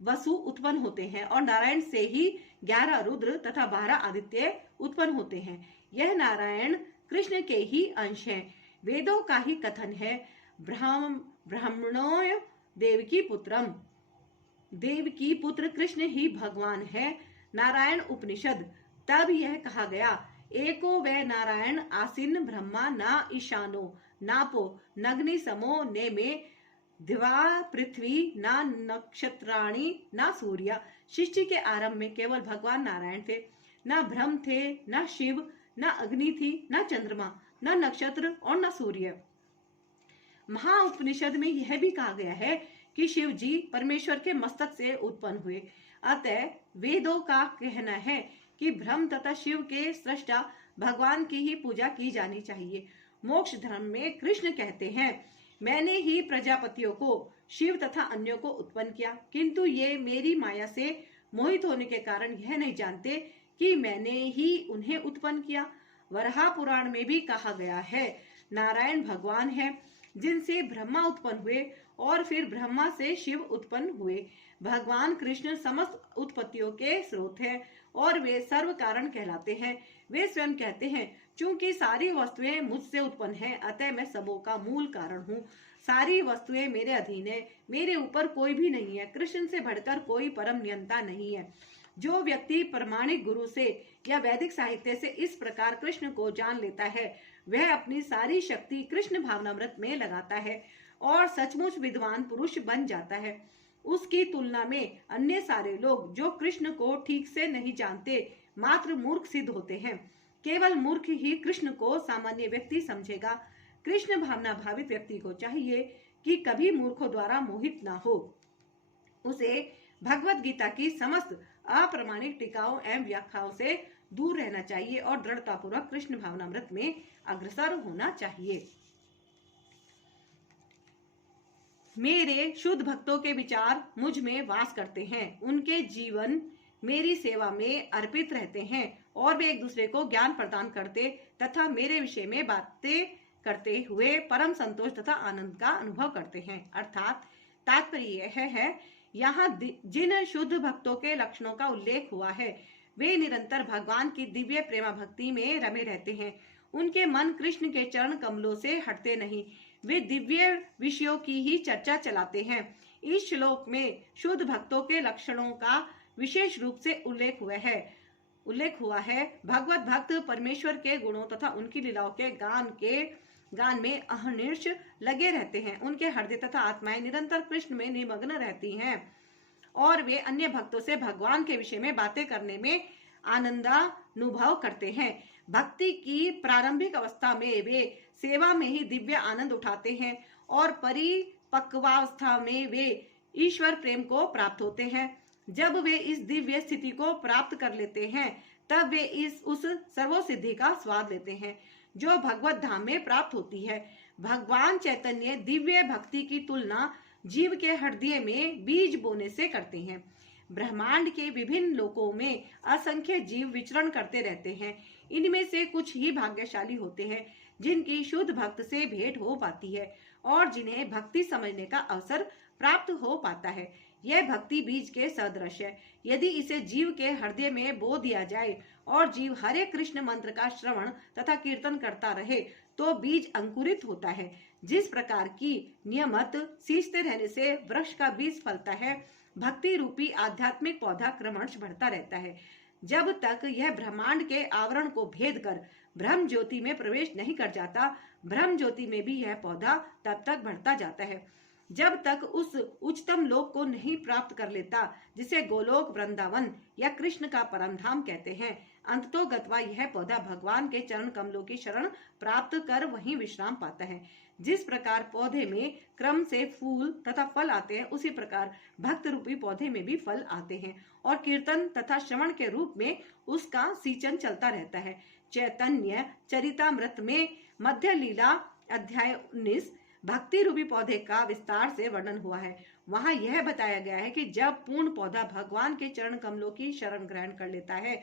वसु उत्पन्न होते हैं और नारायण से ही 11 रुद्र तथा 12 आदित्य उत्पन्न होते हैं। यह नारायण कृष्ण के ही अंश हैं। वेदों का ही कथन है, ब्राह्मणो देवकी पुत्रम, देवकी पुत्र कृष्ण ही भगवान है। नारायण उपनिषद। तब यह कहा गया, एको वै नारायण आसीन ब्रह्मा न ईशानो नापो नग्नि समो ने में दिवा पृथ्वी न नक्षत्राणि न सूर्य। सृष्टि के आरंभ में केवल भगवान नारायण थे, न ब्रह्म थे, न शिव, न अग्नि थी, न चंद्रमा, न नक्षत्र और न सूर्य। महाउपनिषद में यह भी कहा गया है कि शिव जी परमेश्वर के मस्तक से उत्पन्न हुए। अतः वेदों का कहना है कि ब्रह्म तथा शिव के सृष्टा भगवान की ही पूजा की जानी चाहिए। मोक्ष धर्म में कृष्ण कहते हैं, मैंने ही प्रजापतियों को, शिव तथा अन्यों को उत्पन्न किया, किंतु ये मेरी माया से मोहित होने के कारण यह नहीं जानते कि मैंने ही उन्हें उत्पन्न किया। वराह पुराण में भी कहा गया है, नारायण भगवान है जिनसे ब्रह्मा उत्पन्न हुए और फिर ब्रह्मा से शिव उत्पन्न हुए। भगवान कृष्ण समस्त उत्पत्तियों के स्रोत हैं और वे सर्व कारण कहलाते हैं। वे स्वयं कहते हैं, चूंकि सारी वस्तुएं मुझसे उत्पन्न हैं, अतः मैं सबों का मूल कारण हूँ। सारी वस्तुएं मेरे अधीन है, मेरे ऊपर कोई भी नहीं है। कृष्ण से बढ़कर कोई परम नियंता नहीं है। जो व्यक्ति प्रमाणिक गुरु से या वैदिक साहित्य से इस प्रकार कृष्ण को जान लेता है, वह अपनी सारी शक्ति कृष्ण भावनामृत में लगाता है और सचमुच विद्वान पुरुष बन जाता है। उसकी तुलना में अन्य सारे लोग जो कृष्ण को ठीक से नहीं जानते, मात्र मूर्ख सिद्ध होते हैं। केवल मूर्ख ही कृष्ण को सामान्य व्यक्ति समझेगा। कृष्ण भावना भावित व्यक्ति को चाहिए कि कभी मूर्खों द्वारा मोहित ना हो। उसे भगवत गीता की समस्त अप्रमाणिक टीकाओं एवं व्याख्याओं से दूर रहना चाहिए और दृढ़तापूर्वक कृष्ण भावनामृत में अग्रसर होना चाहिए। मेरे शुद्ध भक्तों के विचार मुझ में वास करते हैं, उनके जीवन मेरी सेवा में अर्पित रहते हैं और वे एक दूसरे को ज्ञान प्रदान करते तथा मेरे विषय में बातें करते हुए परम संतोष तथा आनंद का अनुभव करते हैं। अर्थात तात्पर्य यह है, यहाँ जिन शुद्ध भक्तों के लक्षणों का उल्लेख हुआ है, वे निरंतर भगवान की दिव्य प्रेमा भक्ति में रमे रहते हैं। उनके मन कृष्ण के चरण कमलों से हटते नहीं, वे दिव्य विषयों की ही चर्चा चलाते हैं। इस श्लोक में शुद्ध भक्तों के लक्षणों का विशेष रूप से उल्लेख हुआ है। भगवत भक्त परमेश्वर के गुणों तथा उनकी लीलाओं के गान में अहर्निश लगे रहते हैं। उनके हृदय तथा आत्माएं निरंतर कृष्ण में निमग्न रहती हैं और वे अन्य भक्तों से भगवान के विषय में बातें करने में आनंदानुभव करते हैं। भक्ति की प्रारंभिक अवस्था में वे सेवा में ही दिव्य आनंद उठाते हैं और परिपक्वावस्था में वे ईश्वर प्रेम को प्राप्त होते हैं। जब वे इस दिव्य स्थिति को प्राप्त कर लेते हैं, तब वे उस सर्वसिद्धि का स्वाद लेते हैं जो भगवत धाम में प्राप्त होती है। भगवान चैतन्य दिव्य भक्ति की तुलना जीव के हृदय में बीज बोने से करते हैं। ब्रह्मांड के विभिन्न लोकों में असंख्य जीव विचरण करते रहते हैं। इनमें से कुछ ही भाग्यशाली होते हैं जिनकी शुद्ध भक्त से भेंट हो पाती है और जिन्हें भक्ति समझने का अवसर प्राप्त हो पाता है। यह भक्ति बीज के सदृश है। यदि इसे जीव के हृदय में बो दिया जाए और जीव हरे कृष्ण मंत्र का श्रवण तथा कीर्तन करता रहे, तो बीज अंकुरित होता है। जिस प्रकार की नियमित सींचते रहने से वृक्ष का बीज फलता है, भक्ति रूपी आध्यात्मिक पौधा क्रमश बढ़ता रहता है। जब तक यह ब्रह्मांड के आवरण को भेद कर ब्रह्म ज्योति में प्रवेश नहीं कर जाता, ब्रह्म ज्योति में भी यह पौधा तब तक बढ़ता जाता है जब तक उस उच्चतम लोक को नहीं प्राप्त कर लेता जिसे गोलोक, वृंदावन या कृष्ण का परम धाम कहते हैं। अंततोगत्वा यह पौधा भगवान के चरण कमलों की शरण प्राप्त कर वहीं विश्राम पाता है। जिस प्रकार पौधे में क्रम से फूल तथा फल आते हैं, उसी प्रकार भक्त रूपी पौधे में भी फल आते हैं और कीर्तन तथा श्रवण के रूप में उसका सींचन चलता रहता है। चैतन्य चरितामृत में मध्य लीला अध्याय 19 भक्ति रूपी पौधे का विस्तार से वर्णन हुआ है। वहाँ यह बताया गया है कि जब पूर्ण पौधा भगवान के चरण कमलों की शरण ग्रहण कर लेता है,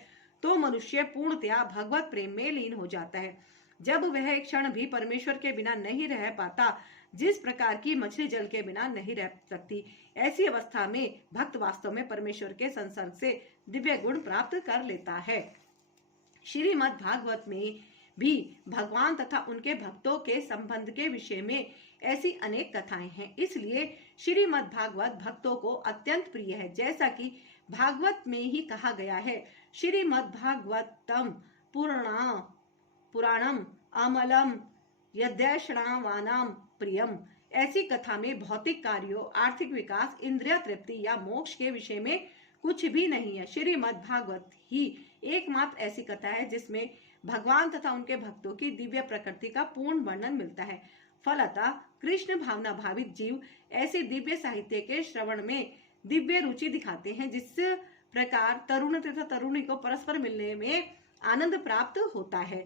तो मनुष्य पूर्णतया भगवत प्रेम में लीन हो जाता है। जब वह एक क्षण भी परमेश्वर के बिना नहीं रह पाता, जिस प्रकार की मछली जल के बिना नहीं रह सकती, ऐसी अवस्था में भक्त वास्तव में परमेश्वर के संसर्ग से दिव्य गुण प्राप्त कर लेता है। श्रीमद् भागवत में भी भगवान तथा उनके भक्तों के संबंध के विषय में ऐसी अनेक कथाएं हैं। इसलिए श्रीमद् भागवत भक्तों को अत्यंत प्रिय है। जैसा कि भागवत में ही कहा गया है, श्रीमद् भागवतम पुराणम अमलम यद्यश्रवाणाम प्रियम। ऐसी कथा में भौतिक कार्यों, आर्थिक विकास, इंद्रिय तृप्ति या मोक्ष के विषय में कुछ भी नहीं है। श्रीमद् भागवत ही एकमात्र ऐसी कथा है जिसमें भगवान तथा उनके भक्तों की दिव्य प्रकृति का पूर्ण वर्णन मिलता है। फलतः कृष्ण भावना भावित जीव ऐसे दिव्य साहित्य के श्रवण में दिव्य रुचि दिखाते हैं, जिस प्रकार तरुण तथा तरुणी को परस्पर मिलने में आनंद प्राप्त होता है।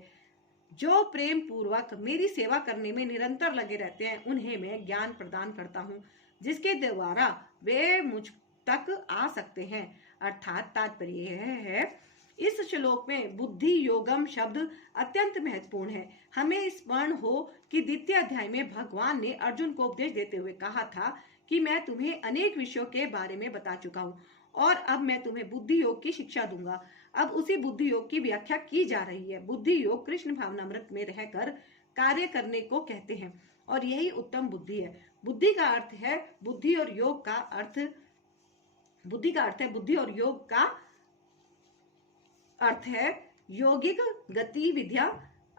जो प्रेम पूर्वक मेरी सेवा करने में निरंतर लगे रहते हैं उन्हें मैं ज्ञान प्रदान करता हूँ, जिसके द्वारा वे मुझ तक आ सकते हैं। अर्थात तात्पर्य यह है, इस श्लोक में बुद्धि योगम शब्द अत्यंत महत्वपूर्ण है। हमें स्मरण हो कि द्वितीय अध्याय में भगवान ने अर्जुन को उपदेश देते हुए कहा था कि मैं तुम्हें अनेक विषयों के बारे में बता चुका हूँ और अब मैं तुम्हें बुद्धि योग की शिक्षा दूंगा। अब उसी बुद्धि योग की व्याख्या की जा रही है। बुद्धि योग कृष्ण भावनामृत में रहकर कार्य करने को कहते हैं और यही उत्तम बुद्धि है। बुद्धि का अर्थ है बुद्धि और योग का अर्थ बुद्धि का अर्थ है बुद्धि और योग का अर्थ है यौगिक गतिविधियां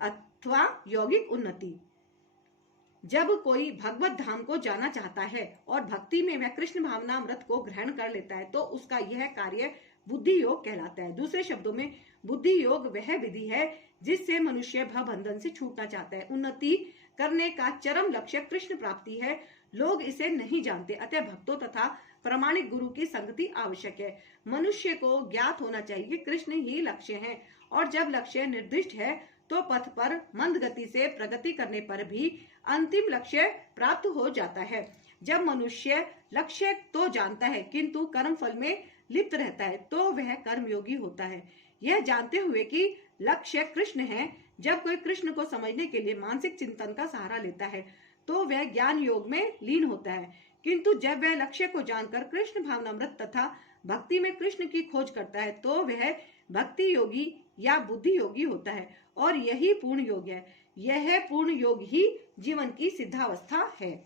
अथवा यौगिक उन्नति। जब कोई भगवत धाम को जाना चाहता है और भक्ति में वह कृष्ण भावनामृत को ग्रहण कर लेता है तो उसका यह कार्य बुद्धि योग कहलाता है। दूसरे शब्दों में बुद्धि योग वह विधि है जिससे मनुष्य भव बंधन से छूटना चाहता है। उन्नति करने का चरम लक्ष्य कृष्ण प्राप्ति है। लोग इसे नहीं जानते, अतः भक्तों तथा प्रामाणिक गुरु की संगति आवश्यक है। मनुष्य को ज्ञात होना चाहिए कि कृष्ण ही लक्ष्य है और जब लक्ष्य निर्दिष्ट है तो पथ पर मंद गति से प्रगति करने पर भी अंतिम लक्ष्य प्राप्त हो जाता है। जब मनुष्य लक्ष्य तो जानता है किंतु कर्म फल में लिप्त रहता है तो वह कर्मयोगी होता है। यह जानते हुए कि लक्ष्य कृष्ण है, जब कोई कृष्ण को समझने के लिए मानसिक चिंतन का सहारा लेता है तो वह ज्ञान योग में लीन होता है। किंतु जब वह लक्ष्य को जानकर कृष्ण भावनामृत तथा भक्ति में कृष्ण की खोज करता है तो वह भक्ति योगी या बुद्धि योगी होता है और यही पूर्ण योग है। यह पूर्ण योग ही जीवन की सिद्धावस्था है।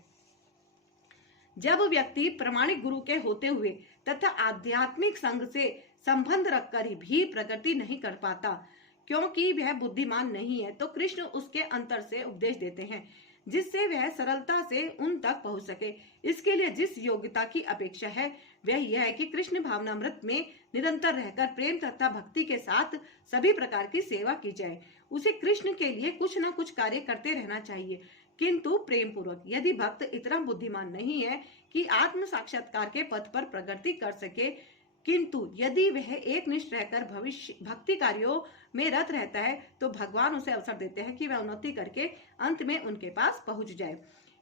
जब व्यक्ति प्रामाणिक गुरु के होते हुए तथा आध्यात्मिक संघ से संबंध रखकर भी प्रगति नहीं कर पाता क्योंकि वह बुद्धिमान नहीं है तो कृष्ण उसके अंतर से उपदेश देते हैं जिससे वह सरलता से उन तक पहुंच सके। इसके लिए जिस योग्यता की अपेक्षा है वह यह है कि कृष्ण भावनामृत में निरंतर रहकर प्रेम तथा भक्ति के साथ सभी प्रकार की सेवा की जाए। उसे कृष्ण के लिए कुछ न कुछ कार्य करते रहना चाहिए किंतु प्रेम पूर्वक। यदि भक्त इतना बुद्धिमान नहीं है कि आत्म साक्षात्कार के पथ पर प्रगति कर सके किंतु यदि वह एक निष्ठ रहकर भविष्य भक्ति कार्यों में रत रहता है तो भगवान उसे अवसर देते हैं कि वह उन्नति करके अंत में उनके पास पहुंच जाए।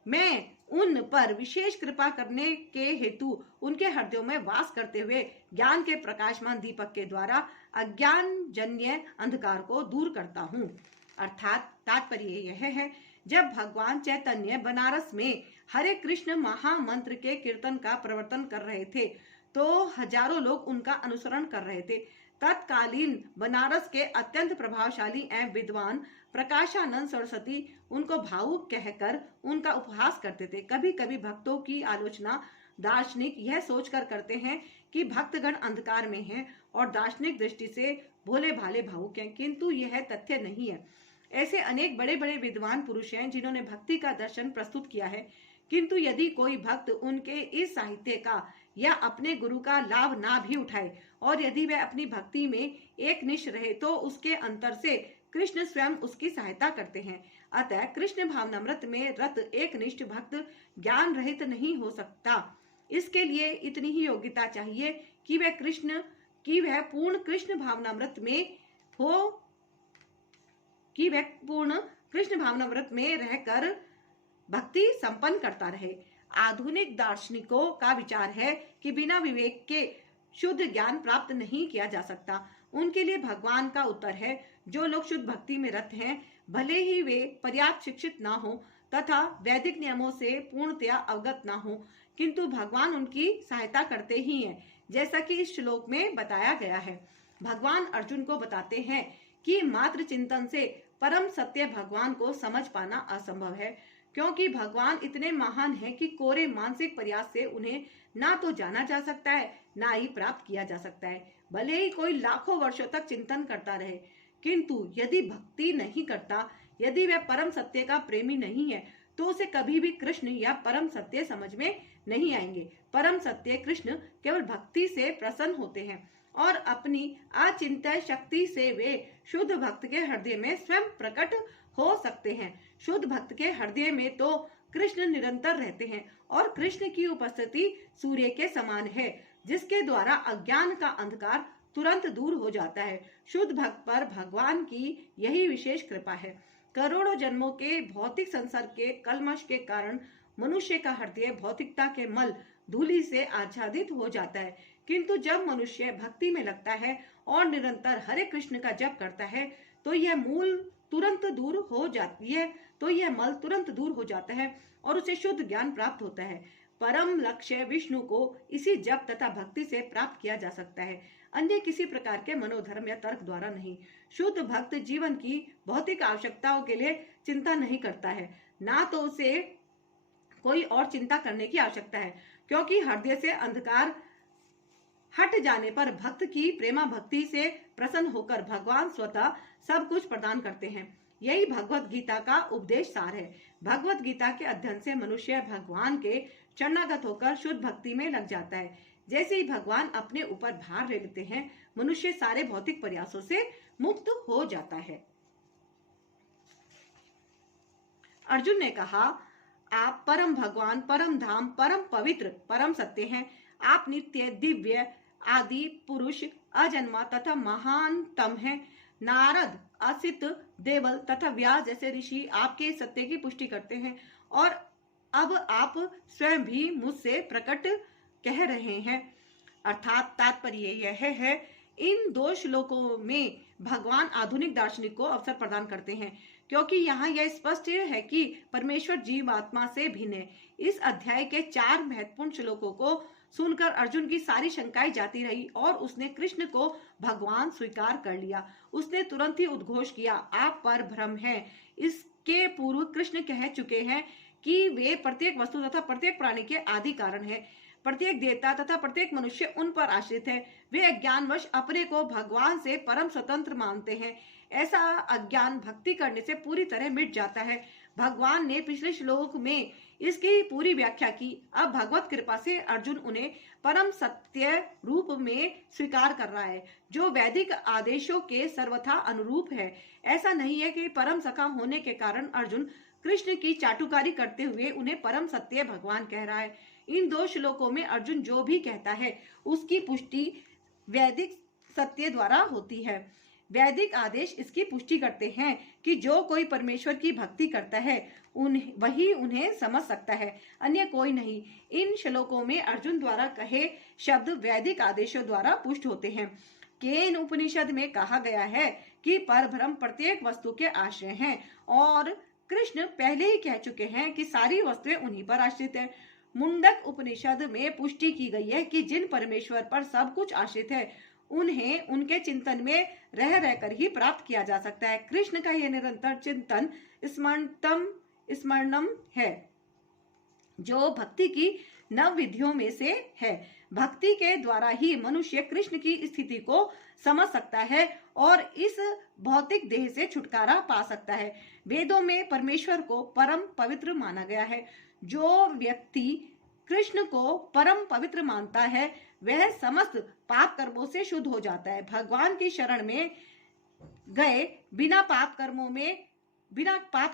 मैं उन पर विशेष कृपा करने के हेतु उनके हृदयों में वास करते हुए ज्ञान के प्रकाशमान दीपक के द्वारा अज्ञान जन्य अंधकार को दूर करता हूँ। अर्थात तात्पर्य यह है, जब भगवान चैतन्य बनारस में हरे कृष्ण महामंत्र के कीर्तन का प्रवर्तन कर रहे थे तो हजारों लोग उनका अनुसरण कर रहे थे। तत्कालीन बनारस के अत्यंत प्रभावशाली एवं विद्वान प्रकाशानंद सरस्वती उनको भावुक कहकर उनका उपहास करते थे। कभी कभी भक्तों की आलोचना दार्शनिक यह सोचकर करते हैं कि भक्तगण अंधकार में हैं और दार्शनिक दृष्टि से भोले भाले भावुक हैं, किंतु यह तथ्य नहीं है। ऐसे अनेक बड़े बड़े विद्वान पुरुष हैं जिन्होंने भक्ति का दर्शन प्रस्तुत किया है, किंतु यदि कोई भक्त उनके इस साहित्य का या अपने गुरु का लाभ ना भी उठाए और यदि वह अपनी भक्ति में एक निष्ठ रहे तो उसके अंतर से कृष्ण स्वयं उसकी सहायता करते हैं। अतः कृष्ण भावनामृत में रत एक निष्ठ भक्त ज्ञान रहित नहीं हो सकता। इसके लिए इतनी ही योग्यता चाहिए कि वह पूर्ण कृष्ण भावनामृत में रहकर भक्ति संपन्न करता रहे। आधुनिक दार्शनिकों का विचार है कि बिना विवेक के शुद्ध ज्ञान प्राप्त नहीं किया जा सकता। उनके लिए भगवान का उत्तर है, जो लोग शुद्ध भक्ति में रत हैं भले ही वे पर्याप्त शिक्षित ना हो तथा वैदिक नियमों से पूर्णतया अवगत ना हो, किंतु भगवान उनकी सहायता करते ही हैं, जैसा कि इस श्लोक में बताया गया है। भगवान अर्जुन को बताते हैं कि मात्र चिंतन से परम सत्य भगवान को समझ पाना असंभव है, क्योंकि भगवान इतने महान हैं कि कोरे मानसिक प्रयास से उन्हें ना तो जाना जा सकता है ना ही प्राप्त किया जा सकता है। भले ही कोई लाखों वर्षों तक चिंतन करता रहे, किंतु यदि भक्ति नहीं करता, यदि वह परम सत्य का प्रेमी नहीं है तो उसे कभी भी कृष्ण या परम सत्य समझ में नहीं आएंगे। परम सत्य कृष्ण केवल भक्ति से प्रसन्न होते हैं और अपनी अचिंत्य शक्ति से वे शुद्ध भक्त के हृदय में स्वयं प्रकट हो सकते हैं। शुद्ध भक्त के हृदय में तो कृष्ण निरंतर रहते हैं और कृष्ण की उपस्थिति सूर्य के समान है, जिसके द्वारा अज्ञान का अंधकार तुरंत दूर हो जाता है। शुद्ध भक्त पर भगवान की यही विशेष कृपा है। करोड़ों जन्मों के भौतिक संसार के कलमश के कारण मनुष्य का हृदय भौतिकता के मल धूलि से आच्छादित हो जाता है, किंतु जब मनुष्य भक्ति में लगता है और निरंतर हरे कृष्ण का जप करता है तो यह मल तुरंत दूर हो जाता है और उसे शुद्ध ज्ञान प्राप्त होता है। परम लक्ष्य विष्णु को इसी जप तथा भक्ति से प्राप्त किया जा सकता है, अन्य किसी प्रकार के मनोधर्म या तर्क द्वारा नहीं। शुद्ध भक्त जीवन की भौतिक आवश्यकताओं के लिए चिंता नहीं करता है, ना तो उसे कोई और चिंता करने की आवश्यकता है, क्योंकि हृदय से अंधकार हट जाने पर भक्त की प्रेमा भक्ति से प्रसन्न होकर भगवान स्वतः सब कुछ प्रदान करते हैं। यही भगवत गीता का उपदेश सार है। भगवत गीता के अध्ययन से मनुष्य भगवान के शरणागत होकर शुद्ध भक्ति में लग जाता है। जैसे ही भगवान अपने ऊपर भार ले लेते हैं, मनुष्य सारे भौतिक प्रयासों से मुक्त हो जाता है। अर्जुन ने कहा, आप परम भगवान, परम धाम, परम पवित्र, परम सत्य हैं। आप नित्य, दिव्य, आदि पुरुष, अजन्मा तथा महानतम हैं। नारद, असित, देवल तथा व्यास जैसे ऋषि आपके सत्य की पुष्टि करते हैं और अब आप स्वयं भी मुझसे प्रकट कह रहे हैं। अर्थात तात्पर्य यह है, इन दो श्लोकों में भगवान आधुनिक दार्शनिक को अवसर प्रदान करते हैं, क्योंकि यहाँ यह स्पष्ट है कि परमेश्वर जीवात्मा से भिन्न है। इस अध्याय के 4 महत्वपूर्ण श्लोकों को सुनकर अर्जुन की सारी शंकाएं जाती रही और उसने कृष्ण को भगवान स्वीकार कर लिया। उसने तुरंत ही उद्घोष किया, आप पर भ्रम है। इसके पूर्व कृष्ण कह चुके हैं कि वे प्रत्येक वस्तु तथा प्रत्येक प्राणी के आदि कारण है। प्रत्येक देवता तथा प्रत्येक मनुष्य उन पर आश्रित है। वे अज्ञानवश अपने को भगवान से परम स्वतंत्र मानते हैं। ऐसा अज्ञान भक्ति करने से पूरी तरह मिट जाता है। भगवान ने पिछले श्लोक में इसकी पूरी व्याख्या की। अब भगवत कृपा से अर्जुन उन्हें परम सत्य रूप में स्वीकार कर रहा है, जो वैदिक आदेशों के सर्वथा अनुरूप है। ऐसा नहीं है कि परम सखा होने के कारण अर्जुन कृष्ण की चाटुकारी करते हुए उन्हें परम सत्य भगवान कह रहा है। इन 2 श्लोकों में अर्जुन जो भी कहता है उसकी पुष्टि वैदिक सत्य द्वारा होती है। वैदिक आदेश इसकी पुष्टि करते हैं कि जो कोई परमेश्वर की भक्ति करता है वही उन्हें समझ सकता है, अन्य कोई नहीं। इन श्लोकों में अर्जुन द्वारा कहे शब्द वैदिक आदेशों द्वारा पुष्ट होते हैं। केन उपनिषद में कहा गया है कि परब्रह्म प्रत्येक वस्तु के आश्रय हैं और कृष्ण पहले ही कह चुके हैं कि सारी वस्तुएं उन्हीं पर आश्रित है। मुंडक उपनिषद में पुष्टि की गई है कि जिन परमेश्वर पर सब कुछ आश्रित है उन्हें उनके चिंतन में रह रहकर ही प्राप्त किया जा सकता है। कृष्ण का यह निरंतर चिंतन स्मरणम है, जो भक्ति की नव विधियों में से है। भक्ति के द्वारा ही मनुष्य कृष्ण की स्थिति को समझ सकता है और इस भौतिक देह से छुटकारा पा सकता है। वेदों में परमेश्वर को परम पवित्र माना गया है। जो व्यक्ति कृष्ण को परम पवित्र मानता है वह समस्त पाप कर्मों से शुद्ध हो जाता है। भगवान की शरण में गए बिना पाप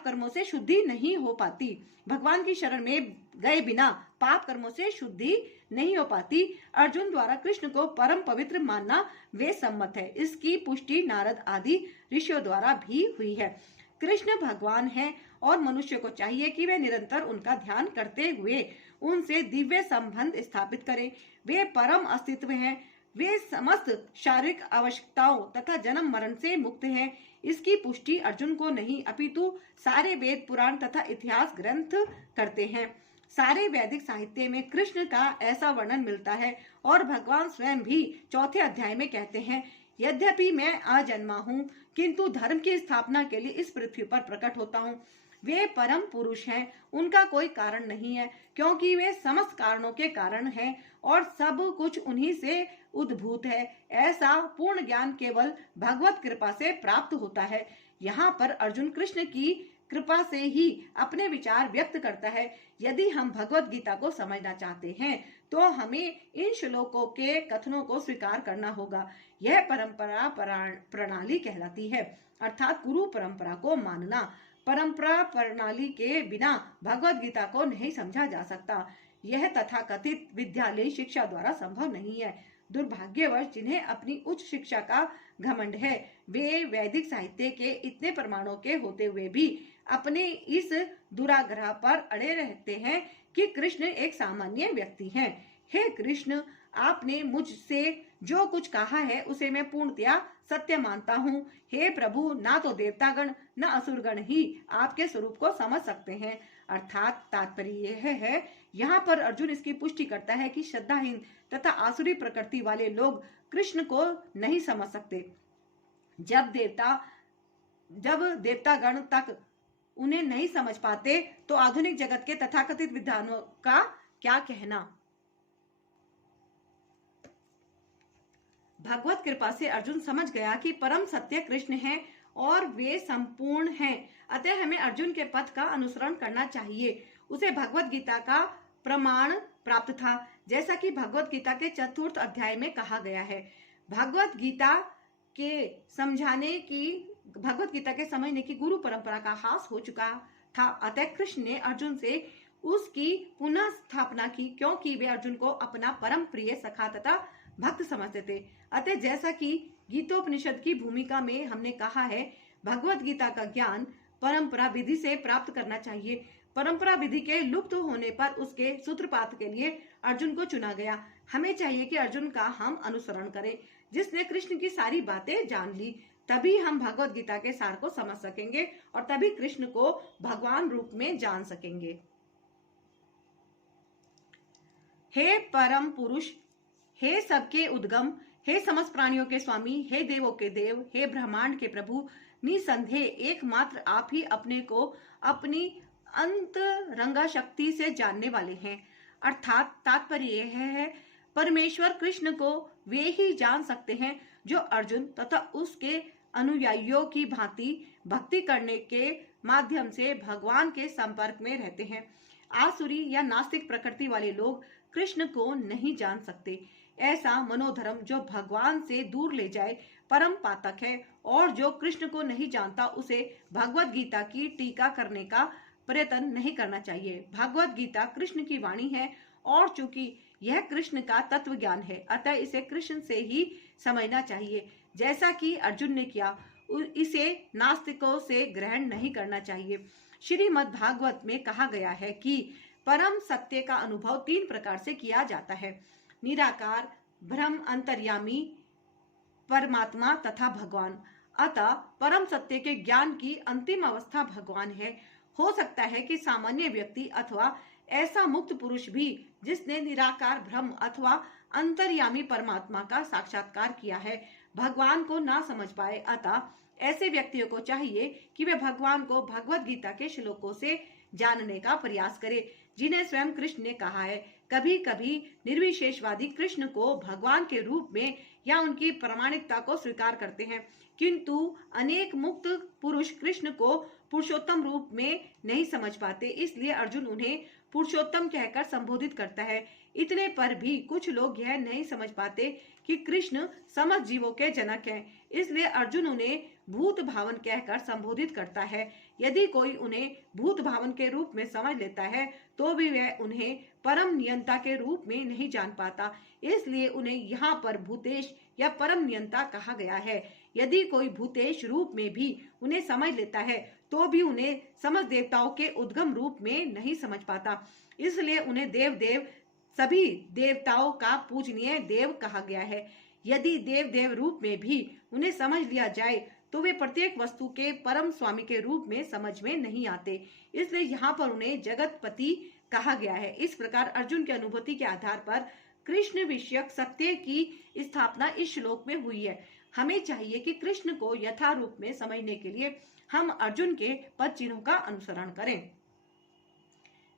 कर्मों से शुद्धि नहीं हो पाती। भगवान की शरण में गए बिना पाप कर्मों से शुद्धि नहीं हो पाती। अर्जुन द्वारा कृष्ण को परम पवित्र मानना वे सम्मत है। इसकी पुष्टि नारद आदि ऋषियों द्वारा भी हुई है। कृष्ण भगवान हैं और मनुष्य को चाहिए कि वे निरंतर उनका ध्यान करते हुए उनसे दिव्य संबंध स्थापित करें। वे परम अस्तित्व हैं। वे समस्त शारीरिक आवश्यकताओं तथा जन्म मरण से मुक्त हैं। इसकी पुष्टि अर्जुन को नहीं अपितु सारे वेद पुराण तथा इतिहास ग्रंथ करते हैं। सारे वैदिक साहित्य में कृष्ण का ऐसा वर्णन मिलता है और भगवान स्वयं भी 4थे अध्याय में कहते हैं, यद्यपि मैं अजन्मा हूँ किंतु धर्म की स्थापना के लिए इस पृथ्वी पर प्रकट होता हूँ। वे परम पुरुष हैं, उनका कोई कारण नहीं है, क्योंकि वे समस्त कारणों के कारण हैं और सब कुछ उन्हीं से उद्भूत है। ऐसा पूर्ण ज्ञान केवल भगवत कृपा से प्राप्त होता है। यहाँ पर अर्जुन कृष्ण की कृपा से ही अपने विचार व्यक्त करता है। यदि हम भगवत गीता को समझना चाहते हैं तो हमें इन श्लोकों के कथनों को स्वीकार करना होगा। यह परंपरा प्रणाली कहलाती है, अर्थात गुरु परंपरा को मानना। परंपरा प्रणाली के बिना भगवत गीता को नहीं समझा जा सकता। यह तथाकथित विद्यालय शिक्षा द्वारा संभव नहीं है। दुर्भाग्यवश जिन्हें अपनी उच्च शिक्षा का घमंड है। वे वैदिक साहित्य के इतने प्रमाणों के होते हुए भी अपने इस दुराग्रह पर अड़े रहते हैं कि कृष्ण एक सामान्य व्यक्ति हैं। हे कृष्ण, आपने मुझसे जो कुछ कहा है उसे मैं पूर्णतया सत्य मानता हूँ। हे प्रभु, ना तो देवतागण न असुरगण ही आपके स्वरूप को समझ सकते हैं। अर्थात तात्पर्य यह है, यहाँ पर अर्जुन इसकी पुष्टि करता है कि श्रद्धाहीन तथा आसुरी प्रकृति वाले लोग कृष्ण को नहीं समझ सकते। जब देवतागण तक उन्हें नहीं समझ पाते तो आधुनिक जगत के तथाकथित विद्वानों का क्या कहना। भगवत कृपा से अर्जुन समझ गया कि परम सत्य कृष्ण है और वे संपूर्ण हैं। अतः हमें अर्जुन के पथ का अनुसरण करना चाहिए। उसे भगवत गीता का प्रमाण प्राप्त था, जैसा कि भगवत गीता के 4th अध्याय में कहा गया है। भगवत गीता के समझने की गुरु परंपरा का हास हो चुका था। अतः कृष्ण ने अर्जुन से उसकी पुनः स्थापना की, क्योंकि वे अर्जुन को अपना परम प्रिय सखा तथा भक्त समझते थे। अतः जैसा कि गीतोपनिषद की भूमिका में हमने कहा है, भगवत गीता का ज्ञान परंपरा विधि से प्राप्त करना चाहिए। परंपरा विधि के लुप्त होने पर उसके सूत्रपात के लिए अर्जुन को चुना गया। हमें चाहिए कि अर्जुन का हम अनुसरण करें, जिसने कृष्ण की सारी बातें जान ली। तभी हम भगवत गीता के सार को समझ सकेंगे और तभी कृष्ण को भगवान रूप में जान सकेंगे। हे परम पुरुष, हे सबके उद्गम, हे समस्त प्राणियों के स्वामी, हे देवों के देव, हे ब्रह्मांड के प्रभु, निसंदेह एकमात्र आप ही अपने को अपनी अंतरंगा शक्ति से जानने वाले हैं। अर्थात तात्पर्य यह है, परमेश्वर कृष्ण को वे ही जान सकते हैं जो अर्जुन तथा उसके अनुयायियों की भांति भक्ति करने के माध्यम से भगवान के संपर्क में रहते हैं। आसुरी या नास्तिक प्रकृति वाले लोग कृष्ण को नहीं जान सकते। ऐसा मनोधर्म जो भगवान से दूर ले जाए परम पातक है, और जो कृष्ण को नहीं जानता उसे भगवत गीता की टीका करने का प्रयत्न नहीं करना चाहिए। भगवत गीता कृष्ण की वाणी है और चूंकि यह कृष्ण का तत्व ज्ञान है, अतः इसे कृष्ण से ही समझना चाहिए। जैसा कि अर्जुन ने किया, इसे नास्तिकों से ग्रहण नहीं करना चाहिए। श्रीमद् भागवत में कहा गया है कि परम सत्य का अनुभव 3 प्रकार से किया जाता है: निराकार, ब्रह्म अंतर्यामी परमात्मा तथा भगवान। अतः परम सत्य के ज्ञान की अंतिम अवस्था भगवान है। हो सकता है कि सामान्य व्यक्ति अथवा ऐसा मुक्त पुरुष भी जिसने निराकार ब्रह्म अथवा अंतर्यामी परमात्मा का साक्षात्कार किया है, भगवान को ना समझ पाए। अतः ऐसे व्यक्तियों को चाहिए कि वे भगवान को भगवत गीता के श्लोकों से जानने का प्रयास करें, जिन्हें स्वयं कृष्ण ने कहा है। कभी कभी निर्विशेषवादी कृष्ण को भगवान के रूप में या उनकी प्रामाणिकता को स्वीकार करते हैं, किंतु अनेक मुक्त पुरुष कृष्ण को पुरुषोत्तम रूप में नहीं समझ पाते, इसलिए अर्जुन उन्हें पुरुषोत्तम कहकर संबोधित करता है। इतने पर भी कुछ लोग यह नहीं समझ पाते कि कृष्ण समस्त जीवों के जनक हैं, इसलिए अर्जुन उन्हें भूत भावन कहकर संबोधित करता है। यदि कोई उन्हें भूत भावन के रूप में समझ लेता है तो भी वह उन्हें परम नियंता के रूप में नहीं जान पाता, इसलिए उन्हें यहाँ पर भूतेश या परम नियंता कहा गया है। यदि कोई भूतेश रूप में भी उन्हें समझ लेता है तो भी उन्हें समस्त देवताओं के उद्गम रूप में नहीं समझ पाता, इसलिए उन्हें देव सभी देवताओं का पूजनीय देव कहा गया है। यदि देव रूप में भी उन्हें समझ लिया जाए तो वे प्रत्येक वस्तु के परम स्वामी के रूप में समझ में नहीं आते, इसलिए यहाँ पर उन्हें जगतपति कहा गया है। इस प्रकार अर्जुन की अनुभूति के आधार पर कृष्ण विषयक सत्य की स्थापना इस श्लोक में हुई है। हमें चाहिए कि कृष्ण को यथारूप में समझने के लिए हम अर्जुन के पद चिन्हों का अनुसरण करें।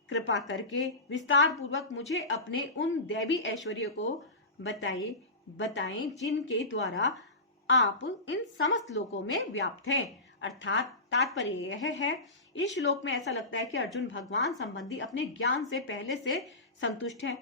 कृपा करके विस्तार पूर्वक मुझे अपने उन दैवी ऐश्वर्य को बताएं जिनके द्वारा आप इन समस्त लोकों में व्याप्त हैं। अर्थात तात्पर्य यह है, इस श्लोक में ऐसा लगता है कि अर्जुन भगवान संबंधी अपने ज्ञान से पहले से संतुष्ट हैं।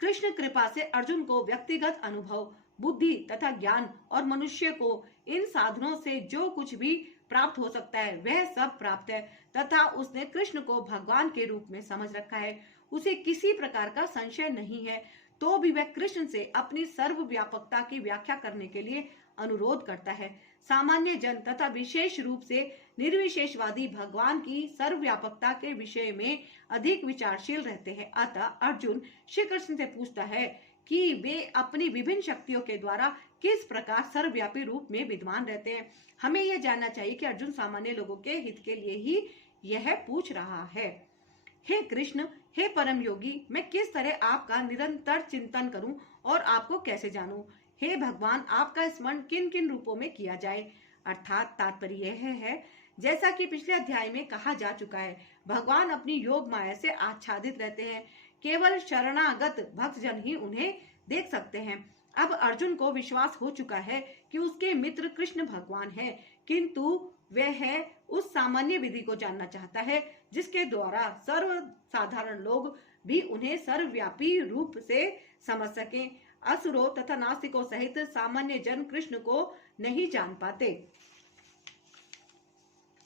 कृष्ण कृपा से अर्जुन को व्यक्तिगत अनुभव, बुद्धि तथा ज्ञान और मनुष्य को इन साधनों से जो कुछ भी प्राप्त हो सकता है वह सब प्राप्त है, तथा उसने कृष्ण को भगवान के रूप में समझ रखा है। उसे किसी प्रकार का संशय नहीं है, तो भी वह कृष्ण से अपनी सर्वव्यापकता की व्याख्या करने के लिए अनुरोध करता है। सामान्य जन तथा विशेष रूप से निर्विशेषवादी भगवान की सर्वव्यापकता के विषय में अधिक विचारशील रहते हैं। अतः अर्जुन श्री कृष्ण से पूछता है कि वे अपनी विभिन्न शक्तियों के द्वारा किस प्रकार सर्वव्यापी रूप में विद्यमान रहते हैं। हमें यह जानना चाहिए कि अर्जुन सामान्य लोगों के हित के लिए ही यह पूछ रहा है। हे कृष्ण, हे परम योगी, मैं किस तरह आपका निरंतर चिंतन करूं और आपको कैसे जानूं? हे भगवान, आपका स्मरण किन किन रूपों में किया जाए? अर्थात तात्पर्य यह है, जैसा कि पिछले अध्याय में कहा जा चुका है, भगवान अपनी योग माया से आच्छादित रहते हैं। केवल शरणागत भक्तजन ही उन्हें देख सकते हैं। अब अर्जुन को विश्वास हो चुका है कि उसके मित्र कृष्ण भगवान हैं, किंतु वह उस सामान्य विधि को जानना चाहता है जिसके द्वारा सर्वसाधारण लोग भी उन्हें सर्वव्यापी रूप से समझ सकें। असुरों तथा नास्तिकों सहित सामान्य जन कृष्ण को नहीं जान पाते,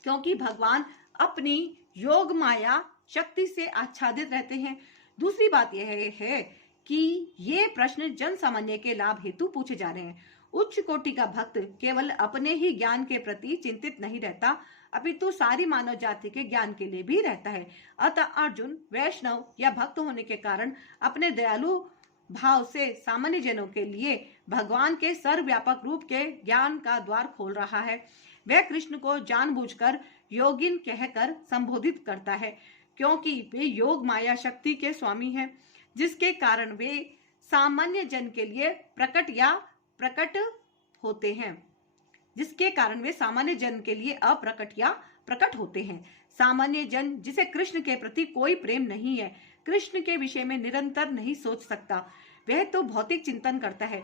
क्योंकि भगवान अपनी योग माया शक्ति से आच्छादित रहते हैं। दूसरी बात यह है कि ये प्रश्न जन सामान्य के लाभ हेतु पूछे जा रहे हैं। उच्च कोटि का भक्त केवल अपने ही ज्ञान के प्रति चिंतित नहीं रहता, अपितु सारी मानव जाति के ज्ञान के लिए भी रहता है। अतः अर्जुन वैष्णव या भक्त होने के कारण अपने दयालु भाव से सामान्य जनों के लिए भगवान के सर्वव्यापक रूप के ज्ञान का द्वार खोल रहा है। वह कृष्ण को जानबूझकर योगिन कहकर संबोधित करता है, क्योंकि वे योग माया शक्ति के स्वामी हैं, जिसके कारण वे सामान्य जन के लिए प्रकट होते हैं, जिसके कारण वे सामान्य जन के लिए अप्रकट या प्रकट होते हैं। सामान्य जन जिसे कृष्ण के प्रति कोई प्रेम नहीं है, कृष्ण के विषय में निरंतर नहीं सोच सकता, वह तो भौतिक चिंतन करता है।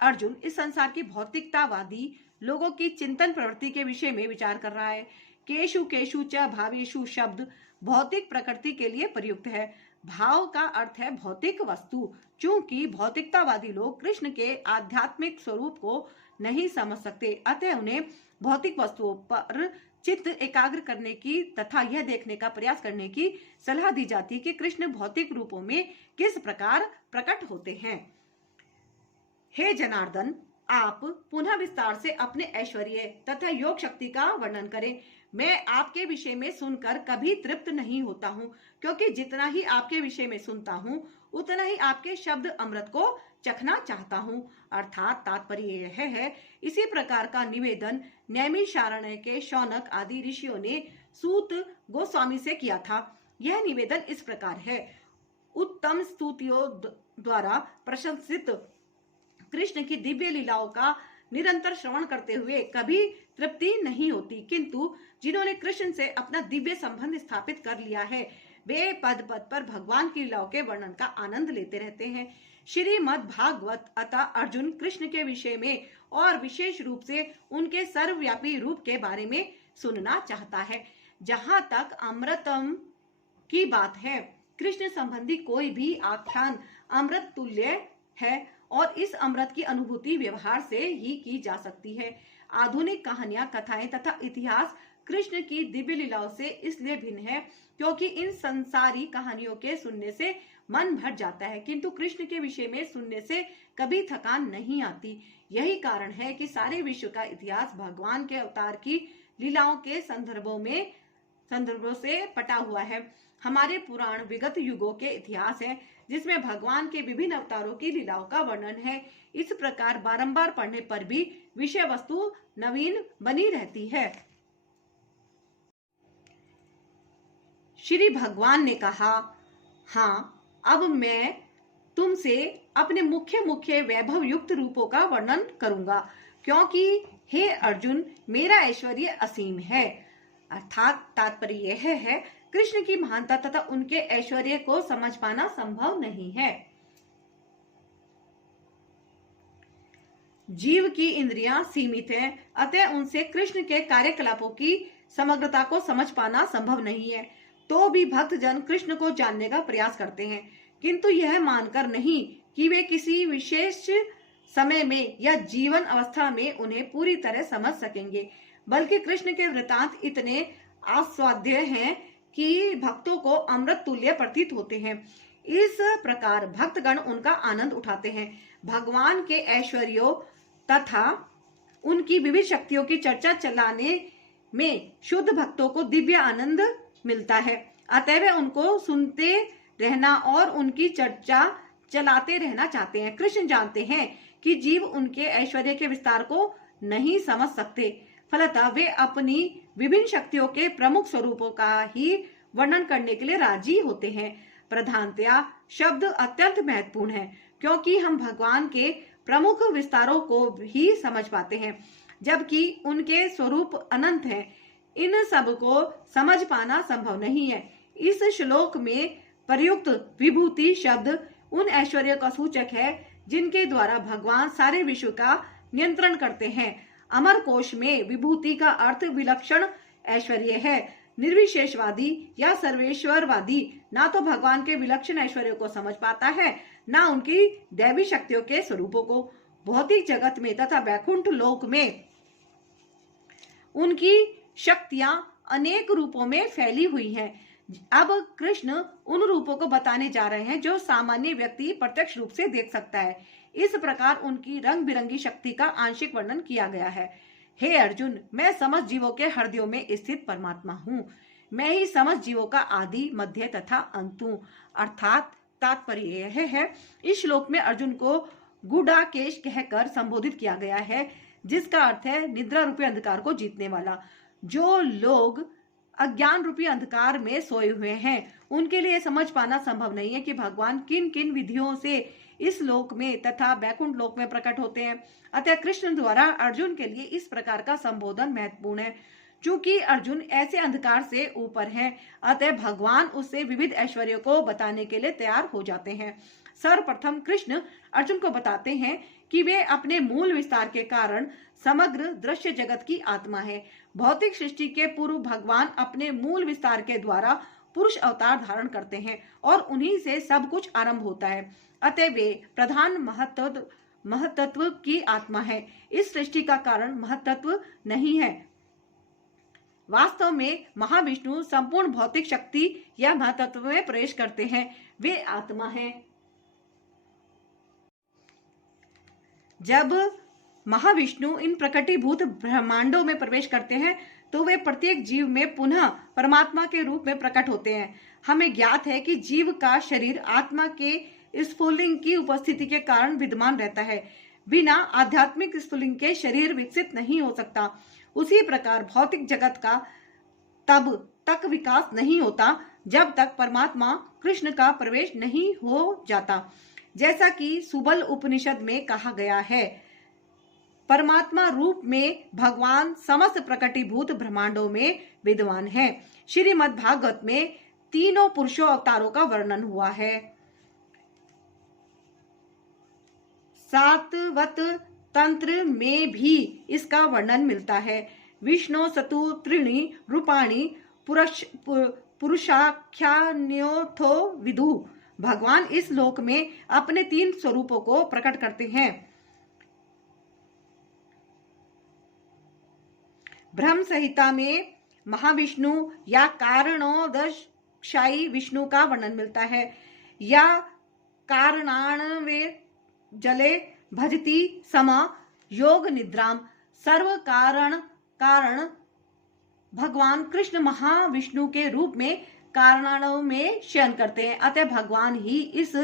अर्जुन इस संसार की भौतिकतावादी लोगों की चिंतन प्रवृत्ति के विषय में विचार कर रहा है। केशु केशु च भावेशु शब्द भौतिक प्रकृति के लिए प्रयुक्त है। भाव का अर्थ है भौतिक वस्तु। चूंकि भौतिकतावादी लोग कृष्ण के आध्यात्मिक स्वरूप को नहीं समझ सकते, अतः उन्हें भौतिक वस्तुओं पर चित्त एकाग्र करने की तथा यह देखने का प्रयास करने की सलाह दी जाती है कि कृष्ण भौतिक रूपों में किस प्रकार प्रकट होते हैं। हे जनार्दन, आप पुनः विस्तार से अपने ऐश्वर्य तथा योग शक्ति का वर्णन करें। मैं आपके विषय में सुनकर कभी तृप्त नहीं होता हूँ, क्योंकि जितना ही आपके विषय में सुनता हूँ उतना ही आपके शब्द अमृत को चखना चाहता हूँ। अर्थात तात्पर्य यह है, इसी प्रकार का निवेदन नैमिषारण्य के शौनक आदि ऋषियों ने सूत गोस्वामी से किया था। यह निवेदन इस प्रकार है, उत्तम स्तुतियों द्वारा प्रशंसित कृष्ण की दिव्य लीलाओं का निरंतर श्रवण करते हुए कभी तृप्ति नहीं होती, किंतु जिन्होंने कृष्ण से अपना दिव्य संबंध स्थापित कर लिया है, वे पद पद पर भगवान की लीलाओं के वर्णन का आनंद लेते रहते हैं। श्रीमद् भागवत अतः अर्जुन कृष्ण के विषय में और विशेष रूप से उनके सर्वव्यापी रूप के बारे में सुनना चाहता है। जहाँ तक अमृतम की बात है, कृष्ण संबंधी कोई भी आख्यान अमृत तुल्य है और इस अमृत की अनुभूति व्यवहार से ही की जा सकती है। आधुनिक कहानियां, कथाएं तथा इतिहास कृष्ण की दिव्य लीलाओं से इसलिए भिन्न है क्योंकि इन संसारी कहानियों के सुनने से मन भर जाता है, किंतु कृष्ण के विषय में सुनने से कभी थकान नहीं आती। यही कारण है कि सारे विश्व का इतिहास भगवान के अवतार की लीलाओं के संदर्भों से पटा हुआ है। हमारे पुराण विगत युगों के इतिहास है, जिसमें भगवान के विभिन्न अवतारों की लीलाओं का वर्णन है। इस प्रकार बारंबार पढ़ने पर भी विषय वस्तु नवीन बनी रहती है। श्री भगवान ने कहा, हाँ, अब मैं तुमसे अपने मुख्य मुख्य वैभव युक्त रूपों का वर्णन करूंगा, क्योंकि हे अर्जुन, मेरा ऐश्वर्य असीम है। अर्थात तात्पर्य यह है, कृष्ण की महानता तथा उनके ऐश्वर्य को समझ पाना संभव नहीं है। जीव की इंद्रियां सीमित हैं, अतः उनसे कृष्ण के कार्यकलापों की समग्रता को समझ पाना संभव नहीं है। तो भी भक्तजन कृष्ण को जानने का प्रयास करते हैं, किंतु यह मानकर नहीं कि वे किसी विशेष समय में या जीवन अवस्था में उन्हें पूरी तरह समझ सकेंगे, बल्कि कृष्ण के वृतांत इतने आस्वाद्य हैं कि भक्तों को अमृत तुल्य प्रतीत होते हैं। इस प्रकार भक्तगण उनका आनंद उठाते हैं। भगवान के ऐश्वर्यों तथा उनकी विविध शक्तियों की चर्चा चलाने में शुद्ध भक्तों को दिव्य आनंद मिलता है। अतः वे उनको सुनते रहना और उनकी चर्चा चलाते रहना चाहते हैं। कृष्ण जानते हैं कि जीव उनके ऐश्वर्य के विस्तार को नहीं समझ सकते, फलतः वे अपनी विभिन्न शक्तियों के प्रमुख स्वरूपों का ही वर्णन करने के लिए राजी होते हैं। प्रधानतया शब्द अत्यंत महत्वपूर्ण है, क्योंकि हम भगवान के प्रमुख विस्तारों को ही समझ पाते हैं, जबकि उनके स्वरूप अनंत हैं। इन सब को समझ पाना संभव नहीं है। इस श्लोक में प्रयुक्त विभूति शब्द उन ऐश्वर्य का सूचक है जिनके द्वारा भगवान सारे विश्व का नियंत्रण करते हैं। अमर कोश में विभूति का अर्थ विलक्षण ऐश्वर्य है। निर्विशेषवादी या सर्वेश्वरवादी ना तो भगवान के विलक्षण ऐश्वर्य को समझ पाता है, ना उनकी दैवी शक्तियों के स्वरूपों को। भौतिक जगत में तथा वैकुंठ लोक में उनकी शक्तियां अनेक रूपों में फैली हुई हैं। अब कृष्ण उन रूपों को बताने जा रहे हैं जो सामान्य व्यक्ति प्रत्यक्ष रूप से देख सकता है। इस प्रकार उनकी रंग बिरंगी शक्ति का आंशिक वर्णन किया गया है। हे अर्जुन, मैं समस्त जीवों के हृदयों में स्थित परमात्मा हूँ। मैं ही समस्त जीवों का आदि, मध्य तथा अंत हूँ। अर्थात तात्पर्य यह है, इस श्लोक में अर्जुन को गुडाकेश कहकर संबोधित किया गया है, जिसका अर्थ है निद्रा रूपी अंधकार को जीतने वाला। जो लोग अज्ञान रूपी अंधकार में सोए हुए हैं, उनके लिए समझ पाना संभव नहीं है कि भगवान किन किन विधियों से इस लोक में तथा वैकुंठ लोक में प्रकट होते हैं। अतः कृष्ण द्वारा अर्जुन के लिए इस प्रकार का संबोधन महत्वपूर्ण है। चूंकि अर्जुन ऐसे अंधकार से ऊपर है, अतः भगवान उससे विविध ऐश्वर्य को बताने के लिए तैयार हो जाते हैं। सर्वप्रथम कृष्ण अर्जुन को बताते हैं कि वे अपने मूल विस्तार के कारण समग्र दृश्य जगत की आत्मा है। भौतिक सृष्टि के पूर्व भगवान अपने मूल विस्तार के द्वारा पुरुष अवतार धारण करते हैं और उन्हीं से सब कुछ आरंभ होता है। अतः वे प्रधान महतत्व की आत्मा है। इस सृष्टि का कारण महतत्व नहीं है। वास्तव में महाविष्णु संपूर्ण भौतिक शक्ति या महतत्व में प्रवेश करते हैं। वे आत्मा हैं। जब महाविष्णु इन प्रकटीभूत ब्रह्मांडों में प्रवेश करते हैं तो वे प्रत्येक जीव में पुनः परमात्मा के रूप में प्रकट होते हैं। हमें ज्ञात है कि जीव का शरीर आत्मा के स्फुलिंग की उपस्थिति के कारण विद्यमान रहता है। बिना आध्यात्मिक स्फुलिंग के शरीर विकसित नहीं हो सकता। उसी प्रकार भौतिक जगत का तब तक विकास नहीं होता जब तक परमात्मा कृष्ण का प्रवेश नहीं हो जाता। जैसा कि सुबल उपनिषद में कहा गया है, परमात्मा रूप में भगवान समस्त प्रकटीभूत ब्रह्मांडों में विद्यमान है। श्रीमद् भागवत में तीनों पुरुषों अवतारों का वर्णन हुआ है। सातवत तंत्र में भी इसका वर्णन मिलता है। विष्णु सतु त्रीणि रूपाणि पुरुषाख्यान्योथो विदु। भगवान इस लोक में अपने 3 स्वरूपों को प्रकट करते हैं। ब्रह्म संहिता में महाविष्णु या कारणोदशाई विष्णु का वर्णन मिलता है। या कारणाणवे जले भजती सम योग निद्राम। सर्व कारण भगवान कृष्ण महाविष्णु के रूप में कारणाणों में शयन करते हैं। अतः भगवान ही इस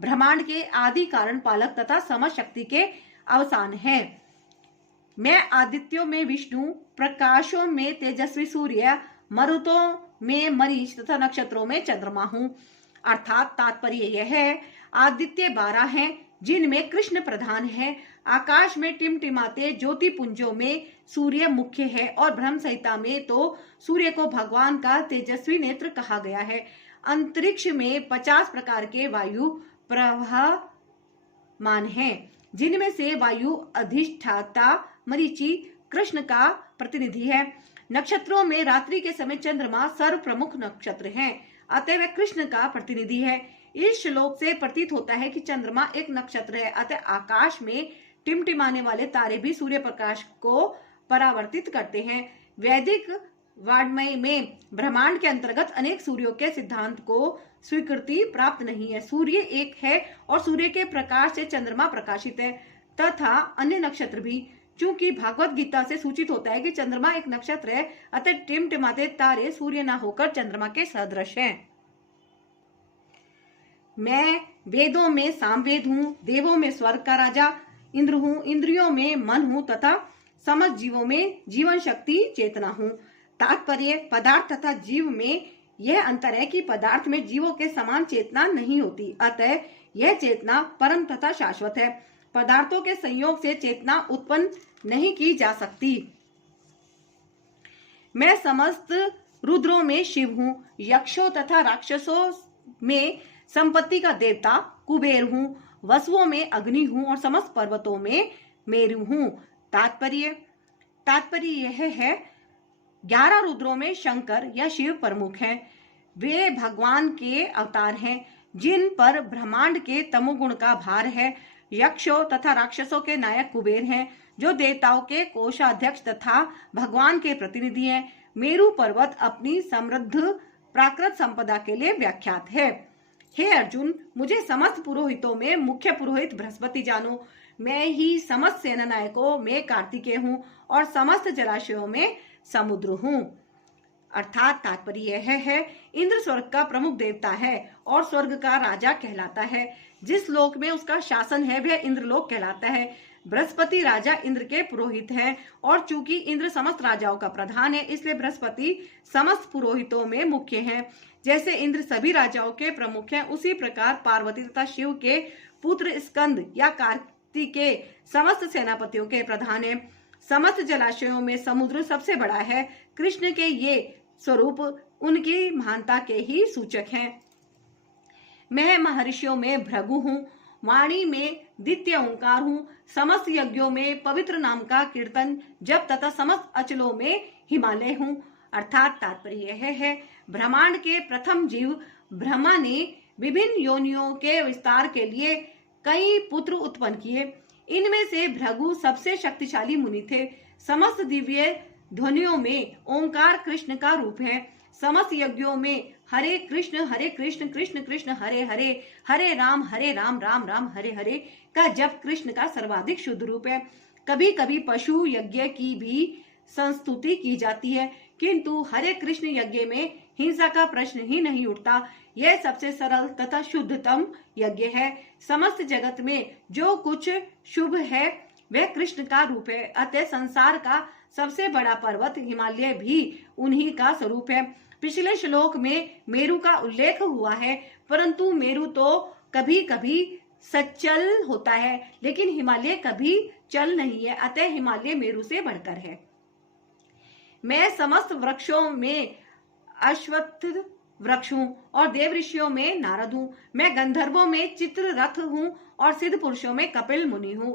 ब्रह्मांड के आदि कारण पालक तथा समस्त शक्ति के अवसान हैं। मैं आदित्यों में विष्णु, प्रकाशों में तेजस्वी सूर्य, मरुतों में मरीच तथा नक्षत्रों में चंद्रमा हूँ। अर्थात तात्पर्य यह है, आदित्य 12 हैं जिनमें कृष्ण प्रधान है। आकाश में टिमटिमाते ज्योति पुंजों में सूर्य मुख्य है और ब्रह्म संहिता में तो सूर्य को भगवान का तेजस्वी नेत्र कहा गया है। अंतरिक्ष में 50 प्रकार के वायु प्रवाहमान हैं, जिनमें से वायु अधिष्ठाता मरीचि कृष्ण का प्रतिनिधि है। नक्षत्रों में रात्रि के समय चंद्रमा सर्व प्रमुख नक्षत्र हैं, अतः वह कृष्ण का प्रतिनिधि है। इस श्लोक से प्रतीत होता है कि चंद्रमा एक नक्षत्र है, अतः आकाश में टिमटिमाने वाले तारे भी सूर्य प्रकाश को परावर्तित करते हैं। वैदिक वाङ्मय में ब्रह्मांड के अंतर्गत अनेक सूर्यों के सिद्धांत को स्वीकृति प्राप्त नहीं है। सूर्य एक है और सूर्य के प्रकाश से चंद्रमा प्रकाशित है तथा अन्य नक्षत्र भी। चूंकि भागवत गीता से सूचित होता है कि चंद्रमा एक नक्षत्र है, अतः टिमटिमाते तारे सूर्य न होकर चंद्रमा के सदृश हैं। मैं वेदों में सामवेद हूँ, देवों में स्वर्ग का राजा इंद्र हूँ, इंद्रियों में मन हूँ तथा समस्त जीवों में जीवन शक्ति चेतना हूँ। तात्पर्य, पदार्थ तथा जीव में यह अंतर है कि पदार्थ में जीवों के समान चेतना नहीं होती, अतः यह चेतना परम तथा शाश्वत है। पदार्थों के संयोग से चेतना उत्पन्न नहीं की जा सकती। मैं समस्त रुद्रों में शिव हूँ, यक्षों तथा राक्षसों में संपत्ति का देवता कुबेर हूँ, वसुओं में अग्नि हूँ और समस्त पर्वतों में मेरु हूँ। तात्पर्य यह है 11 रुद्रों में शंकर या शिव प्रमुख हैं। वे भगवान के अवतार हैं जिन पर ब्रह्मांड के तमोगुण का भार है। यक्षों तथा राक्षसों के नायक कुबेर हैं जो देवताओं के कोषाध्यक्ष तथा भगवान के प्रतिनिधि हैं। मेरु पर्वत अपनी समृद्ध प्राकृत संपदा के लिए विख्यात है। हे अर्जुन, मुझे समस्त पुरोहितों में मुख्य पुरोहित बृहस्पति जानो। मैं ही समस्त सेना नायकों में कार्तिकेय हूँ और समस्त जलाशयों में समुद्र हूँ। अर्थात तात्पर्य यह है, इंद्र स्वर्ग का प्रमुख देवता है और स्वर्ग का राजा कहलाता है। जिस लोक में उसका शासन है वह इंद्रलोक कहलाता है। बृहस्पति राजा इंद्र के पुरोहित हैं और चूंकि इंद्र समस्त राजाओं का प्रधान है, इसलिए बृहस्पति समस्त पुरोहितों में मुख्य हैं। जैसे इंद्र सभी राजाओं के प्रमुख हैं, उसी प्रकार पार्वती तथा शिव के पुत्र स्कंद या कार्तिकेय समस्त सेनापतियों के प्रधान हैं। समस्त जलाशयों में समुद्र सबसे बड़ा है। कृष्ण के ये स्वरूप उनकी महानता के ही सूचक हैं। मैं महर्षियों में भृगु हूँ, वाणी में द्वितीय ओंकार हूँ, समस्त यज्ञों में पवित्र नाम का कीर्तन जप तथा समस्त अचलों में हिमालय हूँ। अर्थात तात्पर्य यह है, ब्रह्मांड के प्रथम जीव ब्रह्मा ने विभिन्न योनियों के विस्तार के लिए कई पुत्र उत्पन्न किए। इनमें से भृगु सबसे शक्तिशाली मुनि थे। समस्त दिव्य ध्वनियों में ओंकार कृष्ण का रूप है। समस्त यज्ञों में हरे कृष्ण कृष्ण कृष्ण हरे हरे, हरे राम राम राम हरे हरे का जप कृष्ण का सर्वाधिक शुद्ध रूप है। कभी कभी पशु यज्ञ की भी संस्तुति की जाती है, किंतु हरे कृष्ण यज्ञ में हिंसा का प्रश्न ही नहीं उठता। यह सबसे सरल तथा शुद्धतम यज्ञ है। समस्त जगत में जो कुछ शुभ है वह कृष्ण का रूप है, अतः संसार का सबसे बड़ा पर्वत हिमालय भी उन्हीं का स्वरूप है। पिछले श्लोक में मेरु का उल्लेख हुआ है, परंतु मेरु तो कभी कभी सचल होता है लेकिन हिमालय कभी चल नहीं है, अतः हिमालय मेरु से बढ़कर है। मैं समस्त वृक्षों में अश्वत्थ वृक्ष हूँ और देव ऋषियों में नारद हूँ। मैं गंधर्वों में चित्ररथ हूँ और सिद्ध पुरुषों में कपिल मुनि हूँ।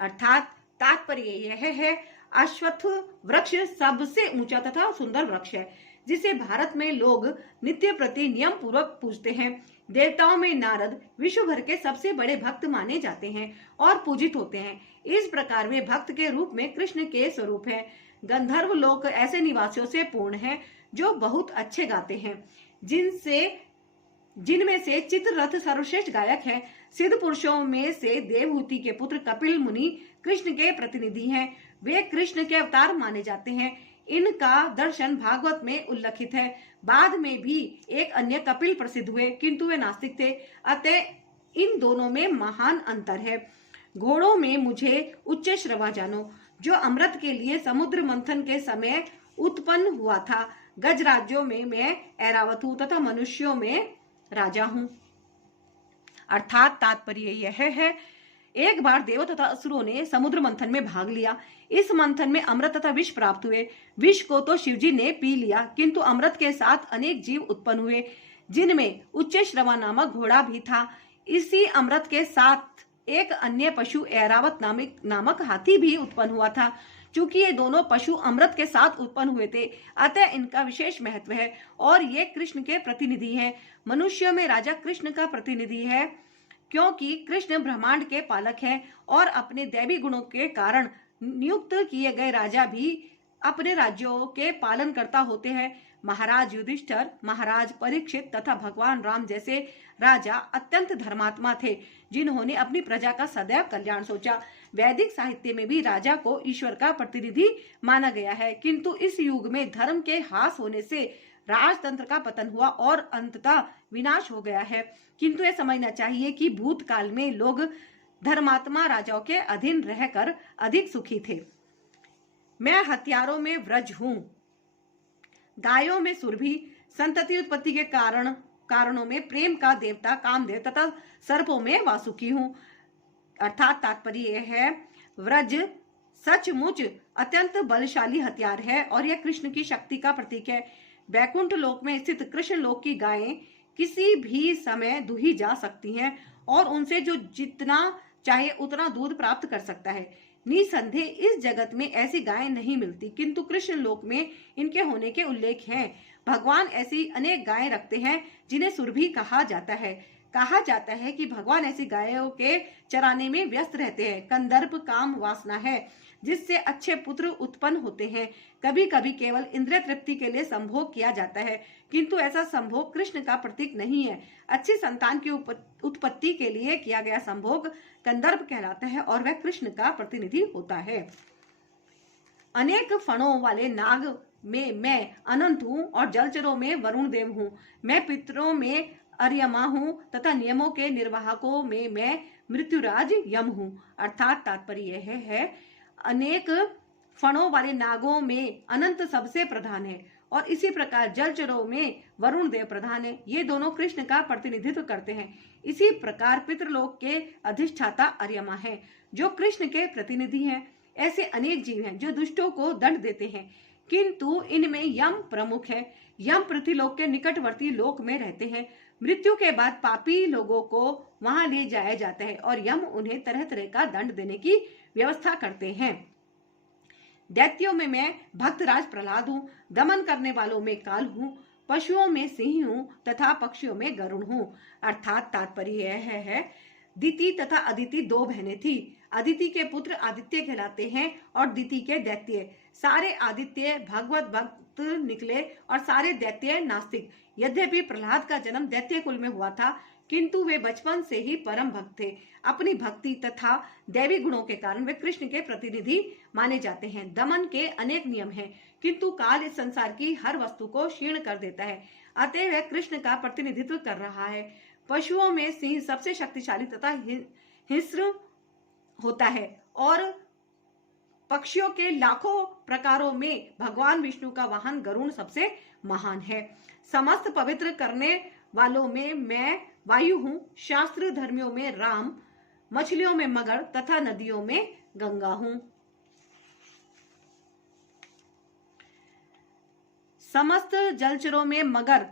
अर्थात तात्पर्य यह है, अश्वत्थ वृक्ष सबसे ऊंचा तथा सुंदर वृक्ष है जिसे भारत में लोग नित्य प्रति नियम पूर्वक पूजते हैं। देवताओं में नारद विश्व भर के सबसे बड़े भक्त माने जाते हैं और पूजित होते हैं। इस प्रकार वे भक्त के रूप में कृष्ण के स्वरूप है। गंधर्व लोक ऐसे निवासियों से पूर्ण है जो बहुत अच्छे गाते हैं, जिनमें से चित्ररथ सर्वश्रेष्ठ गायक है। सिद्ध पुरुषों में से देवहूति के पुत्र कपिल मुनि कृष्ण के प्रतिनिधि हैं। वे कृष्ण के अवतार माने जाते हैं। इनका दर्शन भागवत में उल्लेखित है। बाद में भी एक अन्य कपिल प्रसिद्ध हुए, किंतु वे नास्तिक थे, अतः इन दोनों में महान अंतर है। घोड़ों में मुझे उच्च श्रवा जानो, जो अमृत के लिए समुद्र मंथन के समय उत्पन्न हुआ था। गज राज्यों में मैं ऐरावत हूँ तथा मनुष्यों में राजा हूँ। अर्थात तात्पर्य यह है, एक बार देव तथा असुरों ने समुद्र मंथन में भाग लिया। इस मंथन में अमृत तथा विष प्राप्त हुए। विष को तो शिवजी ने पी लिया, किंतु अमृत के साथ अनेक जीव उत्पन्न हुए, जिनमें उच्च श्रवा नामक घोड़ा भी था। इसी अमृत के साथ एक अन्य पशु ऐरावत नामक हाथी भी उत्पन्न हुआ था। चूंकि ये दोनों पशु अमृत के साथ उत्पन्न हुए थे, अतः इनका विशेष महत्व है और ये कृष्ण के प्रतिनिधि हैं। मनुष्यों में राजा कृष्ण का प्रतिनिधि है, क्योंकि कृष्ण ब्रह्मांड के पालक हैं और अपने दैवी गुणों के कारण नियुक्त किए गए राजा भी अपने राज्यों के पालन करता होते हैं। महाराज युधिष्ठिर, महाराज परीक्षित तथा भगवान राम जैसे राजा अत्यंत धर्मात्मा थे, जिन्होंने अपनी प्रजा का सदैव कल्याण सोचा। वैदिक साहित्य में भी राजा को ईश्वर का प्रतिनिधि माना गया है, किंतु इस युग में धर्म के ह्रास होने से राजतंत्र का पतन हुआ और अंततः विनाश हो गया है। किंतु यह समझना चाहिए कि भूतकाल में लोग धर्मात्मा राजाओं के अधीन रहकर अधिक सुखी थे। मैं हथियारों में व्रज हूँ, गायों में सुरभि, संतति उत्पत्ति के कारणों में प्रेम का देवता कामदेव तथा सर्पों में वासुकी हूँ। अर्थात तात्पर्य यह है, व्रज सचमुच अत्यंत बलशाली हथियार है और यह कृष्ण की शक्ति का प्रतीक है। वैकुंठ लोक में स्थित कृष्ण लोक की गायें किसी भी समय दुही जा सकती हैं और उनसे जो जितना चाहे उतना दूध प्राप्त कर सकता है। निसंदेह इस जगत में ऐसी गायें नहीं मिलती, किंतु कृष्ण लोक में इनके होने के उल्लेख हैं। भगवान ऐसी अनेक गायें रखते हैं जिन्हें सुरभि कहा जाता है। कहा जाता है कि भगवान ऐसी गायों के चराने में व्यस्त रहते हैं। कंदर्प काम वासना है जिससे अच्छे पुत्र उत्पन्न होते हैं। कभी कभी केवल इंद्रिय तृप्ति के लिए संभोग किया जाता है, किंतु ऐसा संभोग कृष्ण का प्रतीक नहीं है। अच्छी संतान की उत्पत्ति के लिए किया गया संभोग कंदर्प कहलाता है और वह कृष्ण का प्रतिनिधि होता है। अनेक फणों वाले नाग में मैं अनंत हूँ और जलचरों में वरुण देव हूँ। मैं पितरों में अर्यमा हूँ तथा नियमों के निर्वाहकों में मैं मृत्युराज यम हूँ। अर्थात तात्पर्य यह है, अनेक फणों वाले नागों में अनंत सबसे प्रधान है और इसी प्रकार जलचरों में वरुण देव प्रधान है। ये दोनों कृष्ण का प्रतिनिधित्व करते हैं। इसी प्रकार पितृलोक के अधिष्ठाता अर्यमा है जो कृष्ण के प्रतिनिधि हैं। ऐसे अनेक जीव हैं जो दुष्टों को दंड देते हैं, किंतु इनमें यम प्रमुख है। यम पृथ्वीलोक के निकटवर्ती लोक में रहते हैं। मृत्यु के बाद पापी लोगों को वहां ले जाया जाता है और यम उन्हें तरह तरह का दंड देने की व्यवस्था करते हैं। दैत्यों में मैं भक्तराज प्रहलाद हूँ, दमन करने वालों में काल हूँ, पशुओं में सिंह हूँ तथा पक्षियों में गरुड़ हूँ। अर्थात तात्पर्य यह है, दिति तथा अदिति दो बहनें थी। अदिति के पुत्र आदित्य कहलाते हैं और दिति के दैत्य। सारे आदित्य भगवत भक्त निकले और सारे दैत्य नास्तिक। यद्यपि प्रहलाद का जन्म दैत्य कुल में हुआ था, किंतु वे बचपन से ही परम भक्त थे। अपनी भक्ति तथा दैवी गुणों के कारण वे कृष्ण के प्रतिनिधि माने जाते हैं। दमन के अनेक नियम हैं, किंतु काल इस संसार की हर वस्तु को क्षीण कर देता है, अतः वह कृष्ण का प्रतिनिधित्व कर रहा है। पशुओं में सिंह सबसे शक्तिशाली तथा हिंस्र होता है और पक्षियों के लाखों प्रकारों में भगवान विष्णु का वाहन गरुड़ सबसे महान है। समस्त पवित्र करने वालों में मैं वायु हूँ, शास्त्र धर्मियों में राम, मछलियों में मगर तथा नदियों में गंगा हूँ। समस्त जलचरों में मगर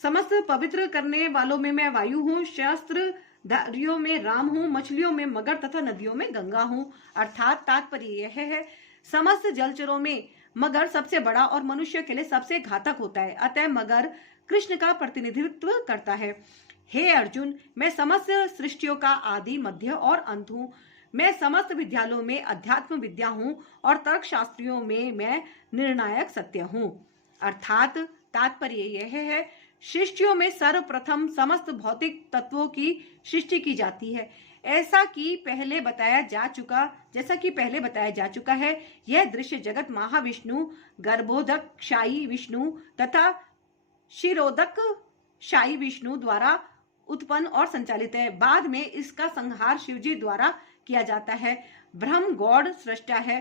समस्त पवित्र करने वालों में मैं वायु हूँ, शास्त्र धारियों में राम हूँ, मछलियों में मगर तथा नदियों में गंगा हूँ। अर्थात तात्पर्य यह है, समस्त जलचरों में मगर सबसे बड़ा और मनुष्य के लिए सबसे घातक होता है, अतः मगर कृष्ण का प्रतिनिधित्व करता है। हे अर्जुन, मैं समस्त सृष्टियों का आदि, मध्य और अंत हूँ। मैं समस्त विद्यालयों में अध्यात्म विद्या हूँ और तर्क शास्त्रियों में मैं निर्णायक सत्य हूँ। अर्थात तात्पर्य यह है, सृष्टियों में सर्वप्रथम समस्त भौतिक तत्वों की सृष्टि की जाती है। जैसा कि पहले बताया जा चुका है, यह दृश्य जगत महाविष्णु, गर्भोदक शाही विष्णु तथा क्षीरोदक शाही विष्णु द्वारा उत्पन्न और संचालित है। बाद में इसका संहार शिवजी द्वारा किया जाता है। ब्रह्म गॉड सृष्टा है,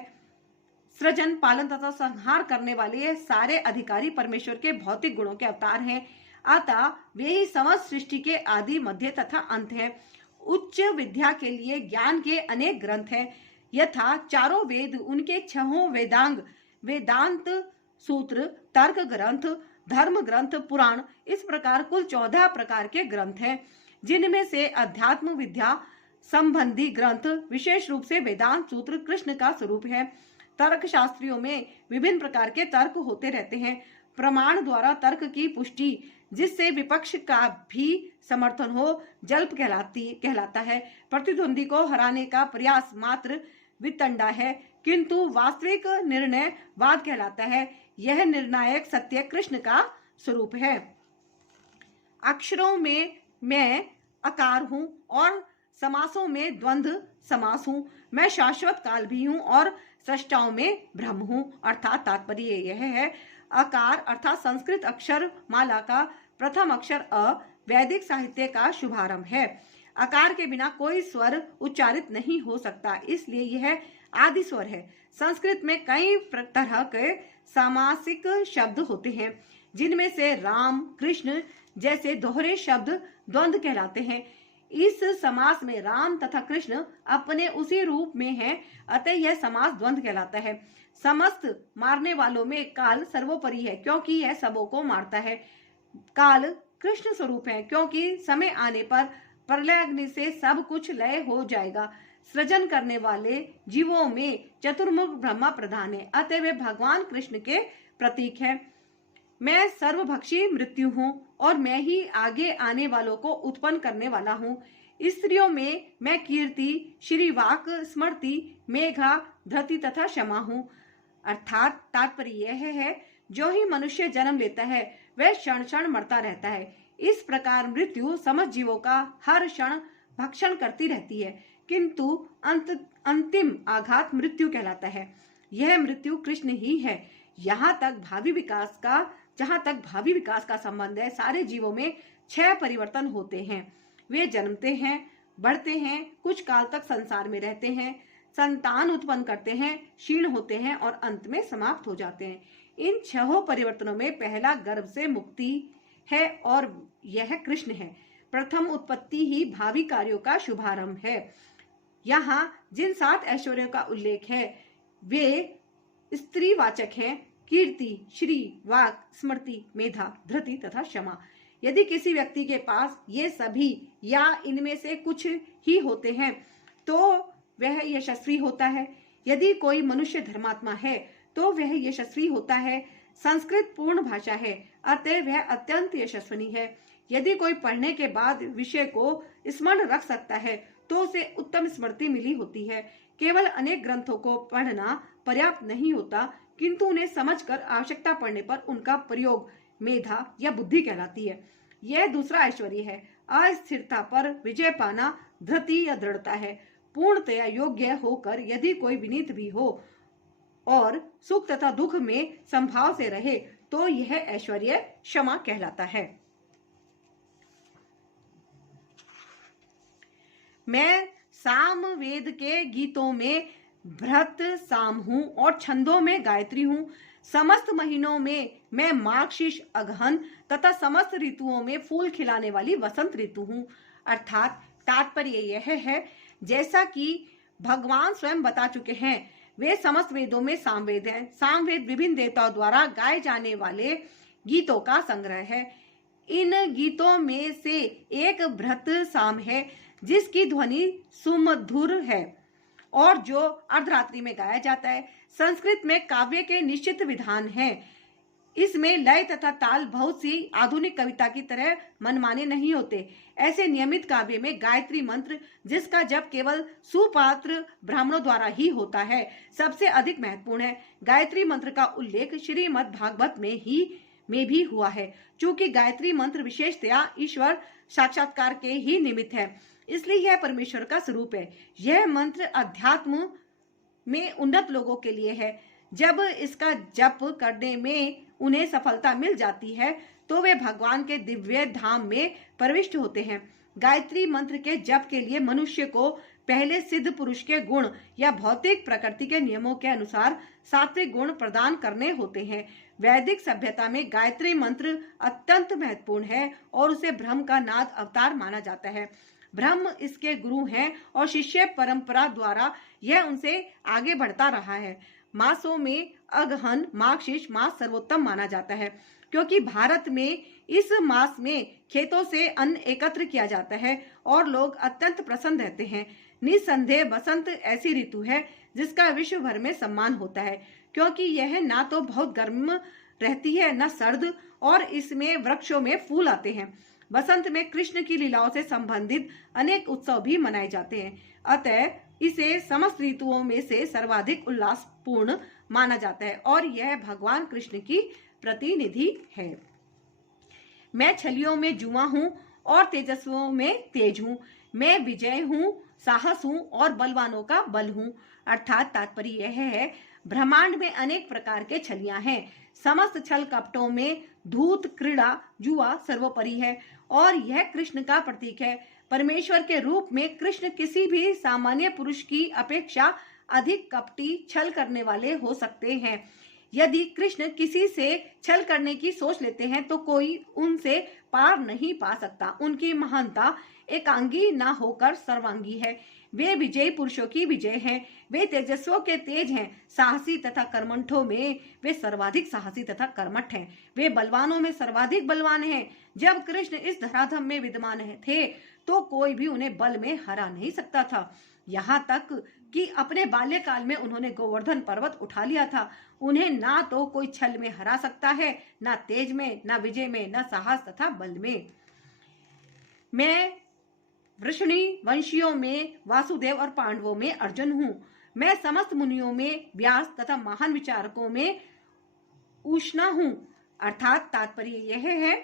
सृजन, पालन तथा संहार करने वाले सारे अधिकारी परमेश्वर के भौतिक गुणों के अवतार हैं। अतः वे ही समस्त सृष्टि के आदि, मध्य तथा अंत है। उच्च विद्या के लिए ज्ञान के अनेक ग्रंथ हैं, यथा चारों वेद, उनके छहों वेदांग, वेदांत सूत्र, तर्क ग्रंथ, धर्म ग्रंथ, पुराण, इस प्रकार कुल 14 प्रकार के ग्रंथ हैं, जिनमें से अध्यात्म विद्या संबंधी ग्रंथ, विशेष रूप से वेदांत सूत्र कृष्ण का स्वरूप है। तर्क शास्त्रियों में विभिन्न प्रकार के तर्क होते रहते हैं। प्रमाण द्वारा तर्क की पुष्टि, जिससे विपक्ष का भी समर्थन हो, जल्प कहलाता है। प्रतिद्वंदी को हराने का प्रयास मात्र वितंडा है, किंतु वास्तविक निर्णय वाद कहलाता है। यह निर्णायक सत्य कृष्ण का स्वरूप है। अक्षरों में मैं आकार हूँ और समासों में द्वंद्व समास हूँ। मैं शाश्वत काल भी हूँ और सृष्टाओं में ब्रह्म हूँ। अर्थात तात्पर्य यह है, आकार अर्थात संस्कृत अक्षर माला का प्रथम अक्षर अ वैदिक साहित्य का शुभारंभ है। आकार के बिना कोई स्वर उच्चारित नहीं हो सकता, इसलिए यह आदि स्वर है। संस्कृत में कई तरह के सामासिक शब्द होते हैं, जिनमें से राम, कृष्ण जैसे दोहरे शब्द द्वंद्व कहलाते हैं। इस समास में राम तथा कृष्ण अपने उसी रूप में हैं, अतः यह समास द्वंद्व कहलाता है। समस्त मारने वालों में काल सर्वोपरि है, क्योंकि यह सबों को मारता है। काल कृष्ण स्वरूप है, क्योंकि समय आने पर प्रलय अग्नि से सब कुछ लय हो जाएगा। सृजन करने वाले जीवों में चतुर्मुख ब्रह्मा प्रधान है, अतः वे भगवान कृष्ण के प्रतीक है। मैं सर्वभक्षी मृत्यु हूँ और मैं ही आगे आने वालों को उत्पन्न करने वाला हूँ। स्त्रियों में मैं कीर्ति, श्रीवाक, स्मृति, मेघा, धृति तथा क्षमा हूँ। अर्थात तात्पर्य यह है, जो ही मनुष्य जन्म लेता है वह क्षण क्षण मरता रहता है। इस प्रकार मृत्यु समस्त जीवों का हर क्षण भक्षण करती रहती है, किंतु अंतिम आघात मृत्यु कहलाता है। यह मृत्यु कृष्ण ही है। जहाँ तक भावी विकास का संबंध है, सारे जीवों में 6 परिवर्तन होते हैं। वे जन्मते हैं, बढ़ते हैं, कुछ काल तक संसार में रहते हैं, संतान उत्पन्न करते हैं, क्षीण होते हैं और अंत में समाप्त हो जाते हैं। इन 6 परिवर्तनों में पहला गर्भ से मुक्ति है और यह कृष्ण है। प्रथम उत्पत्ति ही भावी कार्यों का शुभारंभ है। यहाँ जिन 7 ऐश्वर्यों का उल्लेख है वे स्त्रीवाचक हैं: कीर्ति, श्री, वाक, स्मृति, मेधा, धृति तथा क्षमा। यदि किसी व्यक्ति के पास ये सभी या इनमें से कुछ ही होते हैं तो वह यशस्वी होता है। यदि कोई मनुष्य धर्मात्मा है तो वह यशस्वी होता है। संस्कृत पूर्ण भाषा है, अतः वह अत्यंत यशस्विनी है। यदि कोई पढ़ने के बाद विषय को स्मरण रख सकता है तो उसे उत्तम स्मृति मिली होती है। केवल अनेक ग्रंथों को पढ़ना पर्याप्त नहीं होता, किंतु उन्हें समझकर आवश्यकता पड़ने पर उनका प्रयोग मेधा या बुद्धि कहलाती है। यह दूसरा ऐश्वर्य है। अस्थिरता पर विजय पाना धृति या दृढ़ता है। पूर्णतया योग्य होकर यदि कोई विनीत भी हो और सुख तथा दुख में संभाव से रहे तो यह ऐश्वर्य क्षमा कहलाता है। मैं सामवेद के गीतों में भृत साम हूँ और छंदों में गायत्री हूँ। समस्त महीनों में मैं मार्गशीर्ष अगहन तथा समस्त ऋतुओं में फूल खिलाने वाली वसंत ऋतु हूँ। अर्थात तात्पर्य यह है, जैसा कि भगवान स्वयं बता चुके हैं, वे समस्त वेदों में सामवेद हैं। सामवेद विभिन्न देवताओं द्वारा गाए जाने वाले गीतों का संग्रह है। इन गीतों में से एक भृत साम है, जिसकी ध्वनि सुमधुर है और जो अर्धरात्रि में गाया जाता है। संस्कृत में काव्य के निश्चित विधान हैं। इसमें लय तथा ताल बहुत सी आधुनिक कविता की तरह मनमाने नहीं होते। ऐसे नियमित काव्य में गायत्री मंत्र, जिसका जप केवल सुपात्र ब्राह्मणों द्वारा ही होता है, सबसे अधिक महत्वपूर्ण है। गायत्री मंत्र का उल्लेख श्रीमद् भागवत में भी हुआ है। चूंकि गायत्री मंत्र विशेषतया ईश्वर साक्षात्कार के ही निमित्त है, इसलिए यह परमेश्वर का स्वरूप है। यह मंत्र अध्यात्म में उन्नत लोगों के लिए है। जब इसका जप करने में उन्हें सफलता मिल जाती है तो वे भगवान के दिव्य धाम में प्रविष्ट होते हैं। गायत्री मंत्र के जप के लिए मनुष्य को पहले सिद्ध पुरुष के गुण या भौतिक प्रकृति के नियमों के अनुसार सात्विक गुण प्रदान करने होते हैं। वैदिक सभ्यता में गायत्री मंत्र अत्यंत महत्वपूर्ण है और उसे ब्रह्म का नाद अवतार माना जाता है। ब्रह्म इसके गुरु हैं और शिष्य परंपरा द्वारा यह उनसे आगे बढ़ता रहा है। मासों में अगहन मार्गशीर्ष मास सर्वोत्तम माना जाता है, क्योंकि भारत में इस मास में खेतों से अन्न एकत्र किया जाता है और लोग अत्यंत प्रसन्न रहते हैं। निसंदेह बसंत ऐसी ऋतु है जिसका विश्व भर में सम्मान होता है, क्योंकि यह ना तो बहुत गर्म रहती है न सर्द, और इसमें वृक्षों में फूल आते हैं। बसंत में कृष्ण की लीलाओं से संबंधित अनेक उत्सव भी मनाए जाते हैं। अतः इसे समस्त ऋतुओं में से सर्वाधिक उल्लासपूर्ण माना जाता है और यह भगवान कृष्ण की प्रतिनिधि है। मैं छलियों में जुआ हूँ और तेजस्वियों में तेज हूँ। मैं विजय हूँ, साहस हूँ और बलवानों का बल हूँ। अर्थात तात्पर्य यह है, ब्रह्मांड में अनेक प्रकार के छलियां हैं। समस्त छल कपटों में धूत, क्रीड़ा, जुआ सर्वोपरि है और यह कृष्ण का प्रतीक है। परमेश्वर के रूप में कृष्ण किसी भी सामान्य पुरुष की अपेक्षा अधिक कपटी, छल करने वाले हो सकते हैं। यदि कृष्ण किसी से छल करने की सोच लेते हैं तो कोई उनसे पार नहीं पा सकता। उनकी महानता एकांगी न होकर सर्वांगी है। वे विजयी पुरुषों की विजय हैं। वे तेजस्वियों के तेज हैं। साहसी तथा कर्मठों में वे सर्वाधिक साहसी तथा कर्मठ हैं। वे बलवानों में सर्वाधिक बलवान हैं। जब कृष्ण इस धराधाम में विद्यमान थे तो कोई भी उन्हें बल में हरा नहीं सकता था। यहाँ तक कि अपने बाल्यकाल में उन्होंने गोवर्धन पर्वत उठा लिया था। उन्हें ना तो कोई छल में हरा सकता है, ना तेज में, ना विजय में, ना साहस तथा बल में। मैं वृषणी वंशियों में वासुदेव और पांडवों में अर्जुन हूँ। मैं समस्त मुनियों में व्यास तथा महान विचारकों में उष्णा हूँ। अर्थात तात्पर्य यह है,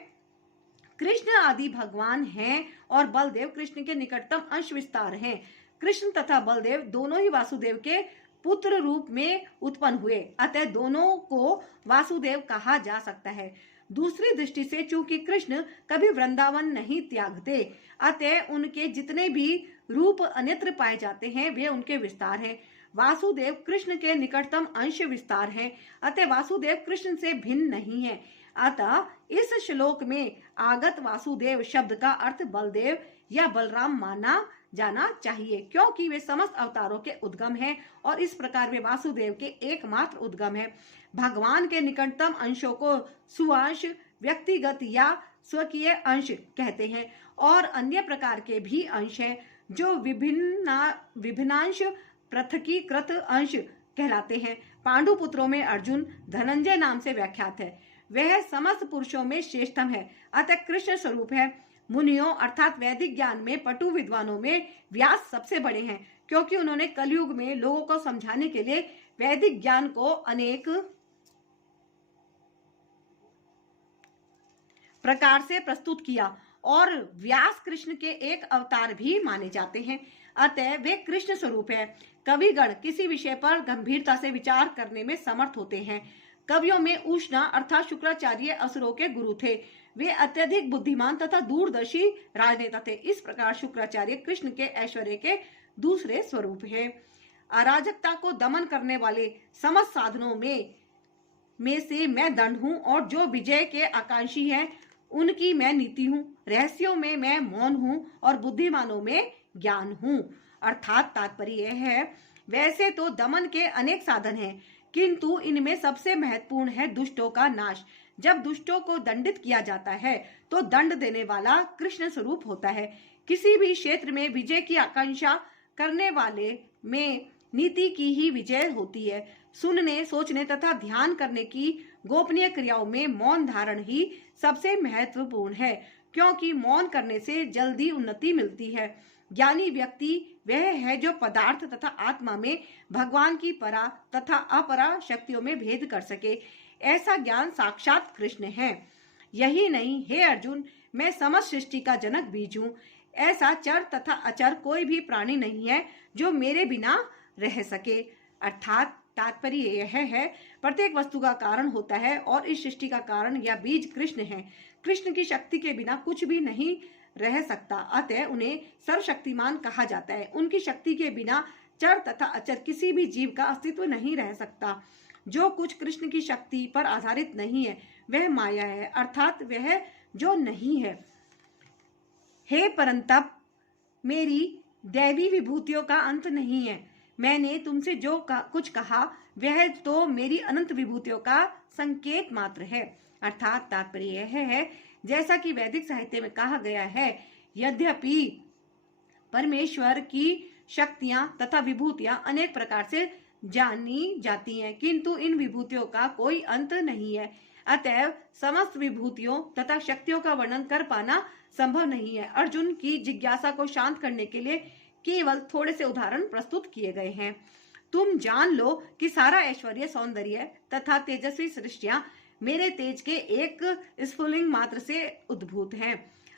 कृष्ण आदि भगवान हैं और बलदेव कृष्ण के निकटतम अंश विस्तार हैं। कृष्ण तथा बलदेव दोनों ही वासुदेव के पुत्र रूप में उत्पन्न हुए, अतः दोनों को वासुदेव कहा जा सकता है। दूसरी दृष्टि से चूंकि कृष्ण कभी वृंदावन नहीं त्यागते, अतः उनके जितने भी रूप अन्यत्र पाए जाते हैं वे उनके विस्तार हैं। वासुदेव कृष्ण के निकटतम अंश विस्तार हैं, अतः वासुदेव कृष्ण से भिन्न नहीं है। अतः इस श्लोक में आगत वासुदेव शब्द का अर्थ बलदेव या बलराम माना जाना चाहिए, क्योंकि वे समस्त अवतारों के उद्गम हैं और इस प्रकार वे वासुदेव के एकमात्र उद्गम हैं। भगवान के निकटतम अंशों को सुअंश, व्यक्तिगत या स्वकीय अंश कहते हैं और अन्य प्रकार के भी अंश हैं जो विभिन्नांश पृथकीकृत अंश कहलाते हैं। पांडु पुत्रों में अर्जुन धनंजय नाम से व्याख्यात है। वह समस्त पुरुषों में श्रेष्ठतम है, अतः कृष्ण स्वरूप है। मुनियों अर्थात वैदिक ज्ञान में पटु विद्वानों में व्यास सबसे बड़े हैं, क्योंकि उन्होंने कलयुग में लोगों को समझाने के लिए वैदिक ज्ञान को अनेक प्रकार से प्रस्तुत किया और व्यास कृष्ण के एक अवतार भी माने जाते हैं, अतः वे कृष्ण स्वरूप है। कविगण किसी विषय पर गंभीरता से विचार करने में समर्थ होते हैं। कवियों में उष्णा अर्थात शुक्राचार्य असुरों के गुरु थे। वे अत्यधिक बुद्धिमान तथा दूरदर्शी राजनेता थे। इस प्रकार शुक्राचार्य कृष्ण के ऐश्वर्य के दूसरे स्वरूप हैं। अराजकता को दमन करने वाले समस्त साधनों में से मैं दंड हूँ और जो विजय के आकांक्षी हैं उनकी मैं नीति हूँ। रहस्यों में मैं मौन हूँ और बुद्धिमानों में ज्ञान हूँ। अर्थात तात्पर्य यह है, वैसे तो दमन के अनेक साधन हैं, किंतु इनमें सबसे महत्वपूर्ण है दुष्टों का नाश। जब दुष्टों को दंडित किया जाता है तो दंड देने वाला कृष्ण स्वरूप होता है। किसी भी क्षेत्र में विजय की आकांक्षा करने वाले में नीति की ही विजय होती है। सुनने, सोचने तथा ध्यान करने की गोपनीय क्रियाओं में मौन धारण ही सबसे महत्वपूर्ण है, क्योंकि मौन करने से जल्दी उन्नति मिलती है। ज्ञानी व्यक्ति वह है जो पदार्थ तथा आत्मा में भगवान की परा तथा अपरा शक्तियों में भेद कर सके। ऐसा ज्ञान साक्षात कृष्ण है। यही नहीं, हे अर्जुन, मैं समस्त सृष्टि का जनक बीज हूँ। ऐसा चर तथा अचर कोई भी प्राणी नहीं है जो मेरे बिना रह सके। अर्थात तात्पर्य यह है, प्रत्येक वस्तु का कारण होता है और इस सृष्टि का कारण या बीज कृष्ण है। कृष्ण की शक्ति के बिना कुछ भी नहीं रह सकता, अतः उन्हें सर्वशक्तिमान कहा जाता है। उनकी शक्ति के बिना चर तथा अचर किसी भी जीव का अस्तित्व नहीं रह सकता। जो कुछ कृष्ण की शक्ति पर आधारित नहीं है वह माया है, अर्थात वह जो नहीं है। हे परंतप, मेरी दैवी विभूतियों का अंत नहीं है। मैंने तुमसे जो कुछ कहा वह तो मेरी अनंत विभूतियों का संकेत मात्र है। अर्थात तात्पर्य यह है, जैसा कि वैदिक साहित्य में कहा गया है, यद्यपि परमेश्वर की शक्तियां तथा विभूतियां अनेक प्रकार से जानी जाती हैं, किंतु इन विभूतियों का कोई अंत नहीं है। अतएव समस्त विभूतियों तथा शक्तियों का वर्णन कर पाना संभव नहीं है। अर्जुन की जिज्ञासा को शांत करने के लिए केवल थोड़े से उदाहरण प्रस्तुत किए गए हैं। तुम जान लो कि सारा ऐश्वर्य, सौंदर्य तथा तेजस्वी सृष्टियां मेरे तेज के एक स्फुलिंग मात्र से उद्भूत हैं।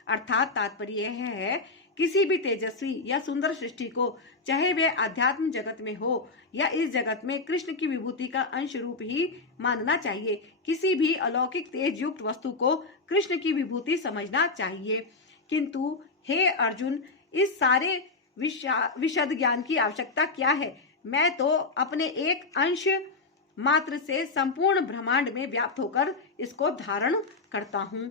अर्थात तात्पर्य यह है, किसी भी तेजस्वी या सुंदर सृष्टि को, चाहे वह आध्यात्म जगत में हो या इस जगत में, कृष्ण की विभूति का अंश रूप ही मानना चाहिए। किसी भी अलौकिक तेज युक्त वस्तु को कृष्ण की विभूति समझना चाहिए। किंतु हे अर्जुन, इस सारे विशद ज्ञान की आवश्यकता क्या है? मैं तो अपने एक अंश मात्र से संपूर्ण ब्रह्मांड में व्याप्त होकर इसको धारण करता हूं।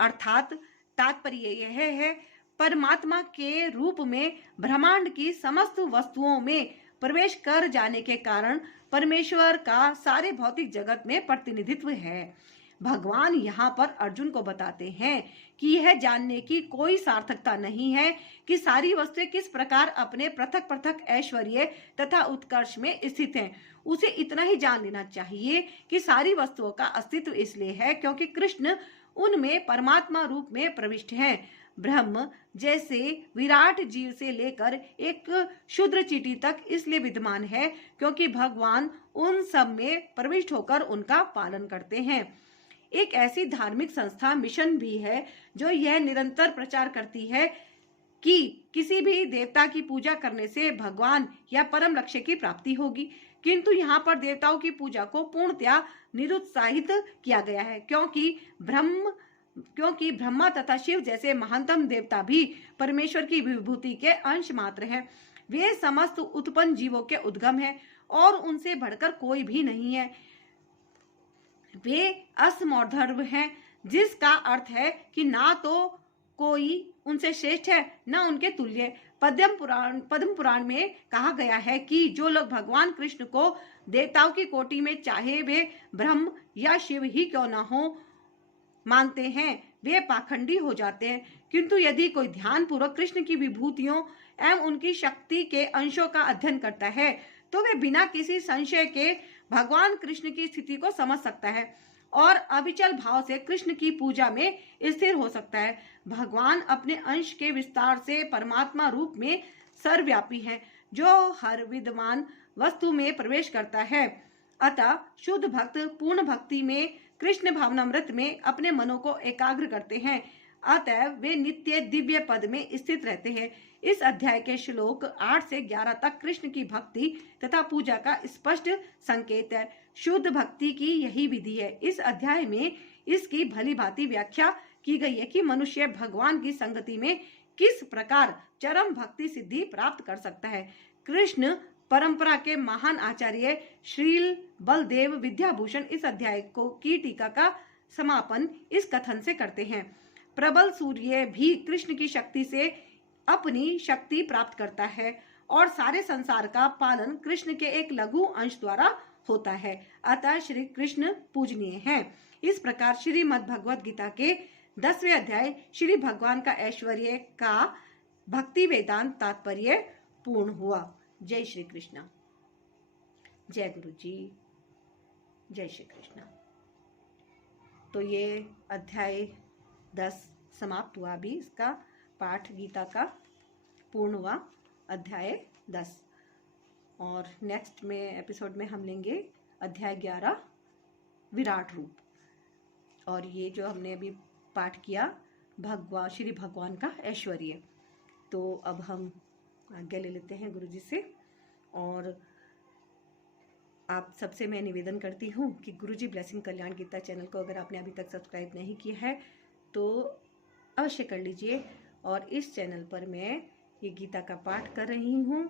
अर्थात तात्पर्य यह है, परमात्मा के रूप में ब्रह्मांड की समस्त वस्तुओं में प्रवेश कर जाने के कारण परमेश्वर का सारे भौतिक जगत में प्रतिनिधित्व है। भगवान यहाँ पर अर्जुन को बताते हैं कि यह जानने की कोई सार्थकता नहीं है कि सारी वस्तुएं किस प्रकार अपने पृथक पृथक ऐश्वर्य तथा उत्कर्ष में स्थित हैं। उसे इतना ही जान लेना चाहिए कि सारी वस्तुओं का अस्तित्व इसलिए है क्योंकि कृष्ण उनमें परमात्मा रूप में प्रविष्ट हैं। ब्रह्म जैसे विराट जीव से लेकर एक क्षुद्र चींटी तक इसलिए विद्यमान है क्योंकि भगवान उन सब में प्रविष्ट होकर उनका पालन करते हैं। एक ऐसी धार्मिक संस्था मिशन भी है जो यह निरंतर प्रचार करती है कि किसी भी देवता की पूजा करने से भगवान या परम लक्ष्य की प्राप्ति होगी। किंतु यहाँ पर देवताओं की पूजा को पूर्णतया निरुत्साहित किया गया है, क्योंकि ब्रह्मा तथा शिव जैसे महानतम देवता भी परमेश्वर की विभूति के अंश मात्र हैं। वे समस्त उत्पन्न जीवों के उद्गम हैं और उनसे बढ़कर कोई भी नहीं है। वे असमोर्धर्व हैं, जिसका अर्थ है कि ना तो कोई उनसे श्रेष्ठ है न उनके तुल्य। पद्म पुराण में कहा गया है कि जो लोग भगवान कृष्ण को देवताओं की कोटि में, चाहे वे ब्रह्म या शिव ही क्यों न हो, मानते हैं, वे पाखंडी हो जाते हैं। किंतु यदि कोई ध्यान पूर्वक कृष्ण की विभूतियों एवं उनकी शक्ति के अंशों का अध्ययन करता है तो वे बिना किसी संशय के भगवान कृष्ण की स्थिति को समझ सकता है और अविचल भाव से कृष्ण की पूजा में स्थिर हो सकता है। भगवान अपने अंश के विस्तार से परमात्मा रूप में सर्वव्यापी है, जो हर विद्यमान वस्तु में प्रवेश करता है। अतः शुद्ध भक्त पूर्ण भक्ति में, कृष्ण भावनामृत में अपने मनों को एकाग्र करते हैं। अतएव वे नित्य दिव्य पद में स्थित रहते हैं। इस अध्याय के श्लोक 8 से 11 तक कृष्ण की भक्ति तथा पूजा का स्पष्ट संकेत है। शुद्ध भक्ति की यही विधि है। इस अध्याय में इसकी भली भांति व्याख्या की गई है कि मनुष्य भगवान की संगति में किस प्रकार चरम भक्ति सिद्धि प्राप्त कर सकता है। कृष्ण परंपरा के महान आचार्य श्रील बलदेव विद्याभूषण इस अध्याय की टीका का समापन इस कथन से करते हैं, प्रबल सूर्य भी कृष्ण की शक्ति से अपनी शक्ति प्राप्त करता है और सारे संसार का पालन कृष्ण के एक लघु अंश द्वारा होता है। अतः श्री कृष्ण पूजनीय हैं। इस प्रकार श्रीमद् भगवद गीता के 10वें अध्याय श्री भगवान का ऐश्वर्य का भक्ति वेदांत तात्पर्य पूर्ण हुआ। जय श्री कृष्ण। जय गुरु जी। जय श्री कृष्ण। तो ये अध्याय 10 समाप्त हुआ। अभी इसका पाठ गीता का पूर्ण हुआ, अध्याय 10। और नेक्स्ट में एपिसोड में हम लेंगे अध्याय 11 विराट रूप। और ये जो हमने अभी पाठ किया श्री भगवान का ऐश्वर्य। तो अब हम आज्ञा ले लेते हैं गुरु जी से। और आप सबसे मैं निवेदन करती हूँ कि गुरु जी ब्लेसिंग कल्याण गीता चैनल को अगर आपने अभी तक सब्सक्राइब नहीं किया है तो अवश्य कर लीजिए। और इस चैनल पर मैं ये गीता का पाठ कर रही हूँ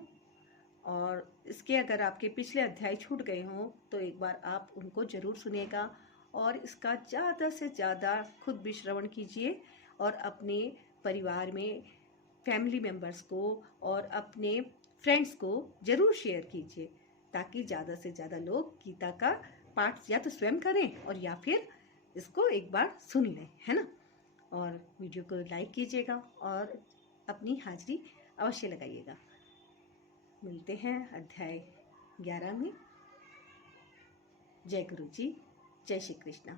और इसके अगर आपके पिछले अध्याय छूट गए हों तो एक बार आप उनको ज़रूर सुनिएगा और इसका ज़्यादा से ज़्यादा खुद भी श्रवण कीजिए और अपने परिवार में फैमिली मेम्बर्स को और अपने फ्रेंड्स को ज़रूर शेयर कीजिए ताकि ज़्यादा से ज़्यादा लोग गीता का पाठ या तो स्वयं करें और या फिर इसको एक बार सुन लें, है ना। और वीडियो को लाइक कीजिएगा और अपनी हाजिरी अवश्य लगाइएगा। मिलते हैं अध्याय 11 में। जय गुरु जी। जय श्री कृष्ण।